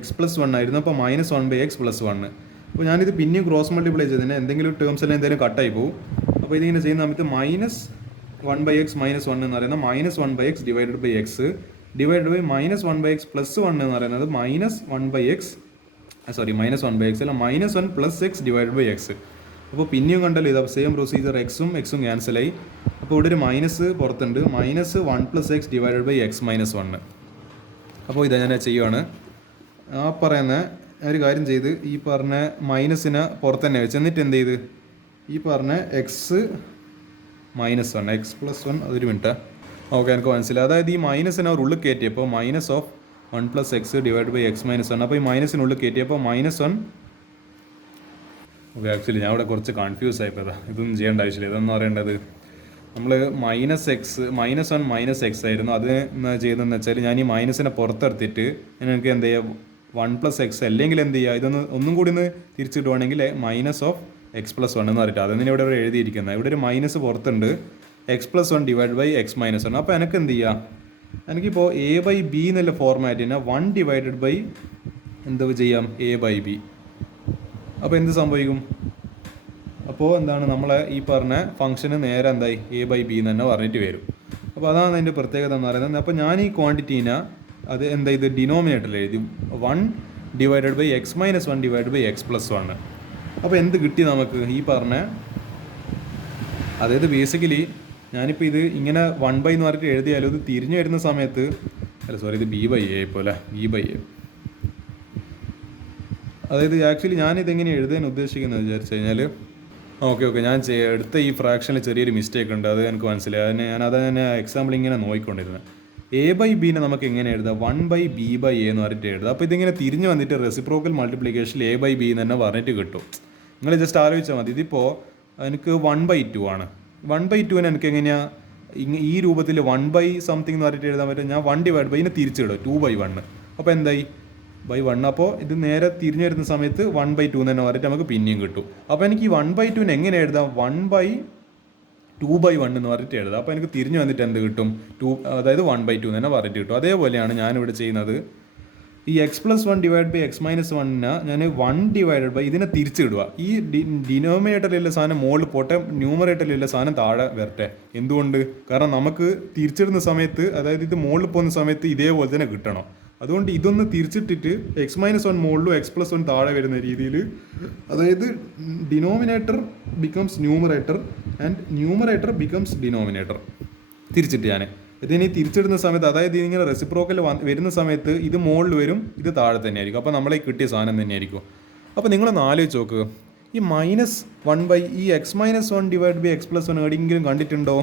x+1 ആയിരുന്നു, അപ്പോൾ -1/x +1. അപ്പോൾ ഞാനിത് പിന്നെയും ക്രോസ് മൾട്ടിപ്ലൈ ചെയ്തതിന് എന്തെങ്കിലും ടേംസിൽ എന്തെങ്കിലും കട്ടായി പോകും. അപ്പോൾ ഇതിങ്ങനെ ചെയ്യുന്ന സമയത്ത് -1/x -1 എന്ന് പറയുന്നത് -1/x divided by x divided by -1/x +1 എന്ന് പറയുന്നത് -1/x അല്ല -1 + x ഡിവൈഡഡ് ബൈ x. അപ്പോൾ പിന്നെയും കണ്ടല്ലോ ഇത് സെയിം പ്രൊസീജിയർ, എക്സും ക്യാൻസലായി. അപ്പോൾ ഇവിടെ ഒരു മൈനസ് പുറത്തുണ്ട്, -1 + x ഡിവൈഡഡ് ബൈ x -1. അപ്പോൾ ഇതാ ഞാൻ ചെയ്യുവാണ്. ആ പറയുന്ന ഒരു കാര്യം ചെയ്ത് ഈ പറഞ്ഞ മൈനസിനെ പുറത്ത് തന്നെ വെച്ച് എന്നിട്ട് എന്ത് ചെയ്ത് ഈ പറഞ്ഞ x -1 x+1 അതൊരു മിനിറ്റ്. ഓക്കെ, എനിക്ക് മനസ്സിലായി. അതായത് ഈ മൈനസിനെ അവർ ഉള്ളിൽ കയറ്റിയപ്പോൾ -1 + x ഡിവൈഡ് ബൈ x -1. അപ്പോൾ ഈ മൈനസിനുള്ളിൽ കയറ്റിയപ്പോൾ -1. ഓക്കെ, ആക്ച്വലി ഞാൻ ഇവിടെ കുറച്ച് കൺഫ്യൂസ് ആയിപ്പോൾ. ഇതൊന്നും ചെയ്യേണ്ട ആവശ്യമില്ല. ഇതൊന്നും അറിയേണ്ടത് നമ്മൾ -1 - x ആയിരുന്നു. അത് ചെയ്തതെന്ന് വെച്ചാൽ ഞാൻ ഈ മൈനസിനെ പുറത്തെടുത്തിട്ട് എനിക്ക് എന്ത് ചെയ്യുക 1 + x അല്ലെങ്കിൽ എന്ത് ചെയ്യുക ഇതൊന്ന് ഒന്നും കൂടി ഒന്ന് തിരിച്ചിടുവാണെങ്കിൽ -(x+1) എന്ന് പറഞ്ഞിട്ട് അതെന്നെ ഇവിടെ എഴുതിയിരിക്കുന്നത്. ഇവിടെ ഒരു മൈനസ് പുറത്തുണ്ട്, x+1 ഡിവൈഡ് ബൈ x -1. അപ്പോൾ എനിക്ക് എന്ത് ചെയ്യുക, എനിക്കിപ്പോൾ a/b എന്നുള്ള ഫോർമാറ്റിനെ 1 ഡിവൈഡഡ് ബൈ എന്താ ചെയ്യാം a/b. അപ്പോൾ എന്ത് സംഭവിക്കും? അപ്പോൾ എന്താണ് നമ്മളെ ഈ പറഞ്ഞ ഫംഗ്ഷന് നേരെ എന്തായി a/b എന്ന് തന്നെ പറഞ്ഞിട്ട് വരും. അപ്പോൾ അതാണ് അതിൻ്റെ പ്രത്യേകത എന്ന് പറയുന്നത്. അപ്പോൾ ഞാൻ ഈ ക്വാണ്ടിറ്റീനെ അത് എന്താ ഇത് ഡിനോമിനേറ്ററിൽ എഴുതി 1 divided by x -1 divide by x+1. അപ്പോൾ എന്ത് കിട്ടി നമുക്ക് ഈ പറഞ്ഞ, അതായത് ബേസിക്കലി ഞാനിപ്പോൾ ഇത് ഇങ്ങനെ 1/, എന്ന് പറഞ്ഞിട്ട് എഴുതിയാലും ഇത് തിരിഞ്ഞു വരുന്ന സമയത്ത് ഇത് b/a പോലെ b/a. അതായത് ആക്ച്വലി ഞാനിതെങ്ങനെ എഴുതാൻ ഉദ്ദേശിക്കുന്നത് വിചാരിച്ചു കഴിഞ്ഞാൽ ഓക്കെ ഞാൻ എടുത്ത ഈ ഫ്രാക്ഷനിൽ ചെറിയൊരു മിസ്റ്റേക്ക് ഉണ്ട്, അത് എനിക്ക് മനസ്സിലായി. ഞാൻ എക്സാമ്പിൾ ഇങ്ങനെ നോക്കിക്കൊണ്ടിരുന്നത്. a/b നമുക്ക് എങ്ങനെ എഴുതാം 1/b/a എന്ന് പറഞ്ഞിട്ട് എഴുതാം. അപ്പോൾ ഇതിങ്ങനെ തിരിഞ്ഞ് വന്നിട്ട് റെസിപ്രോക്കൽ മൾട്ടിപ്ലിക്കേഷൻ a/b എന്ന് തന്നെ പറഞ്ഞിട്ട് കിട്ടും. നിങ്ങൾ ജസ്റ്റ് ആലോചിച്ചാൽ മതി. ഇതിപ്പോൾ എനിക്ക് 1/2 ആണ്. 1/2 എനിക്ക് എങ്ങനെയാണ് ഈ രൂപത്തിൽ 1/something എന്ന് പറഞ്ഞിട്ട് എഴുതാൻ പറ്റും. ഞാൻ 1 ഡിവൈഡ് ബൈ തിരിച്ചിടും 2/1. അപ്പോൾ എന്തായി /1. അപ്പോൾ ഇത് നേരെ തിരിഞ്ഞു വരുന്ന സമയത്ത് 1/2 എന്ന് തന്നെ പറഞ്ഞിട്ട് നമുക്ക് പിന്നെയും കിട്ടും. അപ്പോൾ എനിക്ക് ഈ 1/2 എങ്ങനെ എഴുതാം 1/2/1 എന്ന് പറഞ്ഞിട്ട് എഴുതാം. അപ്പോൾ എനിക്ക് തിരിഞ്ഞു വന്നിട്ട് എന്ത് കിട്ടും 2, അതായത് 1/2 എന്ന് തന്നെ പറഞ്ഞിട്ട് കിട്ടും. അതേപോലെയാണ് ഞാനിവിടെ ചെയ്യുന്നത്. ഈ x+1 ഡിവൈഡ് ബൈ x -1 ഞാൻ 1 ഡിവൈഡഡ് ബൈ ഇതിനെ തിരിച്ചിടുക. ഈ ഡിനോമിനേറ്ററിലുള്ള സാധനം മുകളിൽ പോട്ടെ, ന്യൂമറേറ്ററിലുള്ള സാധനം താഴെ വരട്ടെ. എന്തുകൊണ്ട്? കാരണം നമുക്ക് തിരിച്ചിടുന്ന സമയത്ത്, അതായത് ഇത് മുകളിൽ പോകുന്ന സമയത്ത് ഇതേപോലെ തന്നെ കിട്ടണം. അതുകൊണ്ട് ഇതൊന്ന് തിരിച്ചിട്ടിട്ട് x -1 മുകളിലും x+1 താഴെ വരുന്ന രീതിയിൽ, അതായത് denominator becomes numerator and numerator becomes denominator തിരിച്ചിട്ട് ഞാൻ ഇതിനെ തിരിച്ചിടുന്ന സമയത്ത്, അതായത് ഇതിങ്ങനെ റെസിപ്രോക്കൽ വരുന്ന സമയത്ത് ഇത് മുകളിൽ വരും, ഇത് താഴെ തന്നെ ആയിരിക്കും. അപ്പോൾ നമ്മളെ കിട്ടിയ സാധനം തന്നെയായിരിക്കും. അപ്പോൾ നിങ്ങളൊന്ന് ആലോചിച്ച് നോക്കുക, ഈ -1/, ഈ x -1 ഡിവൈഡ് ബൈ x+1 എവിടെയെങ്കിലും കണ്ടിട്ടുണ്ടോ?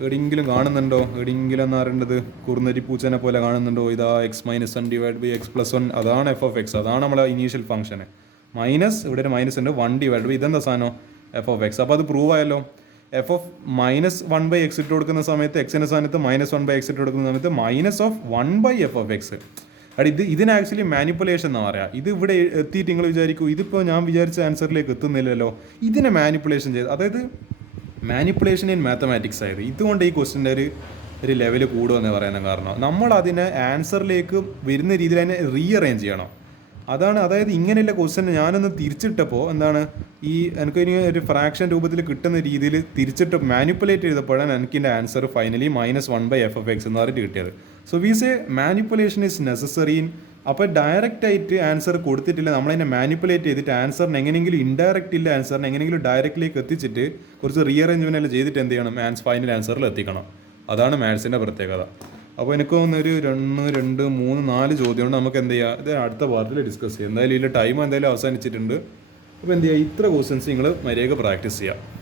എവിടെയെങ്കിലും കാണുന്നുണ്ടോ? എവിടെയെങ്കിലും എന്ന് പറയേണ്ടത് കുറുനരി പൂച്ചനെ പോലെ കാണുന്നുണ്ടോ? ഇതാ x -1 ഡിവൈഡ് ബൈ x+1, അതാണ് f of x, അതാണ് നമ്മളെ ഇനീഷ്യൽ ഫംഗ്ഷന്. ഇവിടെ ഒരു മൈനസ് ഉണ്ട്, 1 ഡിവൈഡ് ബൈ ഇതെന്താ സാധനം f of x. അപ്പോൾ അത് പ്രൂവ് ആയല്ലോ. f of -1/x ഇട്ട് കൊടുക്കുന്ന സമയത്ത് എക്സിൻ്റെ സ്ഥാനത്ത് -1/x ഇട്ട് കൊടുക്കുന്ന സമയത്ത് -1/f of x. ഇതിന് ആക്ച്വലി മാനിപ്പുലേഷൻ എന്നാണ് പറയുക. ഇത് ഇവിടെ എത്തിയിട്ട് നിങ്ങൾ വിചാരിക്കും ഇതിപ്പോൾ ഞാൻ വിചാരിച്ച ആൻസറിലേക്ക് എത്തുന്നില്ലല്ലോ. ഇതിനെ മാനിപ്പുലേഷൻ ചെയ്ത്, അതായത് മാനിപ്പുലേഷൻ ഇൻ മാത്തമാറ്റിക്സ് ആയത്. ഇതുകൊണ്ട് ഈ ക്വസ്റ്റിൻ്റെ ഒരു ലെവൽ കൂടുമെന്ന് പറയുന്ന കാരണം നമ്മൾ അതിനെ ആൻസറിലേക്ക് വരുന്ന രീതിയിൽ അതിനെ റീഅറേഞ്ച് ചെയ്യണം. അതായത് ഇങ്ങനെയുള്ള ക്വസ്റ്റ്യൻ ഞാനൊന്ന് തിരിച്ചിട്ടപ്പോൾ എന്താണ് എനിക്കിനി ഒരു ഫ്രാക്ഷൻ രൂപത്തിൽ കിട്ടുന്ന രീതിയിൽ തിരിച്ചിട്ട് മാനിപ്പുലേറ്റ് ചെയ്തപ്പോഴാണ് എനിക്കിൻ്റെ answer finally -1/f of x എന്ന് പറഞ്ഞിട്ട് കിട്ടിയത്. So we say manipulation is necessary. അപ്പോൾ ഡയറക്റ്റ് ആയിട്ട് ആൻസർ കൊടുത്തിട്ടില്ല, നമ്മളതിനെ മാനിപ്പുലേറ്റ് ചെയ്തിട്ട് ആൻസറിന് എങ്ങനെയെങ്കിലും ഇൻഡയറക്റ്റ് ഇല്ല ആൻസറിന് എങ്ങനെയെങ്കിലും ഡയറക്റ്റിലേക്ക് എത്തിച്ചിട്ട് കുറച്ച് റീഅറേഞ്ച്മെൻ്റ് എല്ലാം ചെയ്തിട്ട് എന്ത് ചെയ്യണം, ഫൈനൽ ആൻസറിൽ എത്തിക്കണം. അതാണ് മാത്സിൻ്റെ പ്രത്യേകത. അപ്പോൾ എനിക്ക് തോന്നുന്നൊരു 1, 2, 3, 4 ചോദ്യമുണ്ട്. നമുക്ക് എന്ത് ചെയ്യുക, ഇത് അടുത്ത പാർട്ടിൽ ഡിസ്കസ് ചെയ്യാം. എന്തായാലും ഇതിൻ്റെ ടൈം എന്തായാലും അവസാനിച്ചിട്ടുണ്ട്. അപ്പോൾ എന്ത് ചെയ്യുക, ഇത്ര ക്വസ്റ്റ്യൻസ് നിങ്ങൾ മര്യാദ പ്രാക്ടീസ് ചെയ്യുക.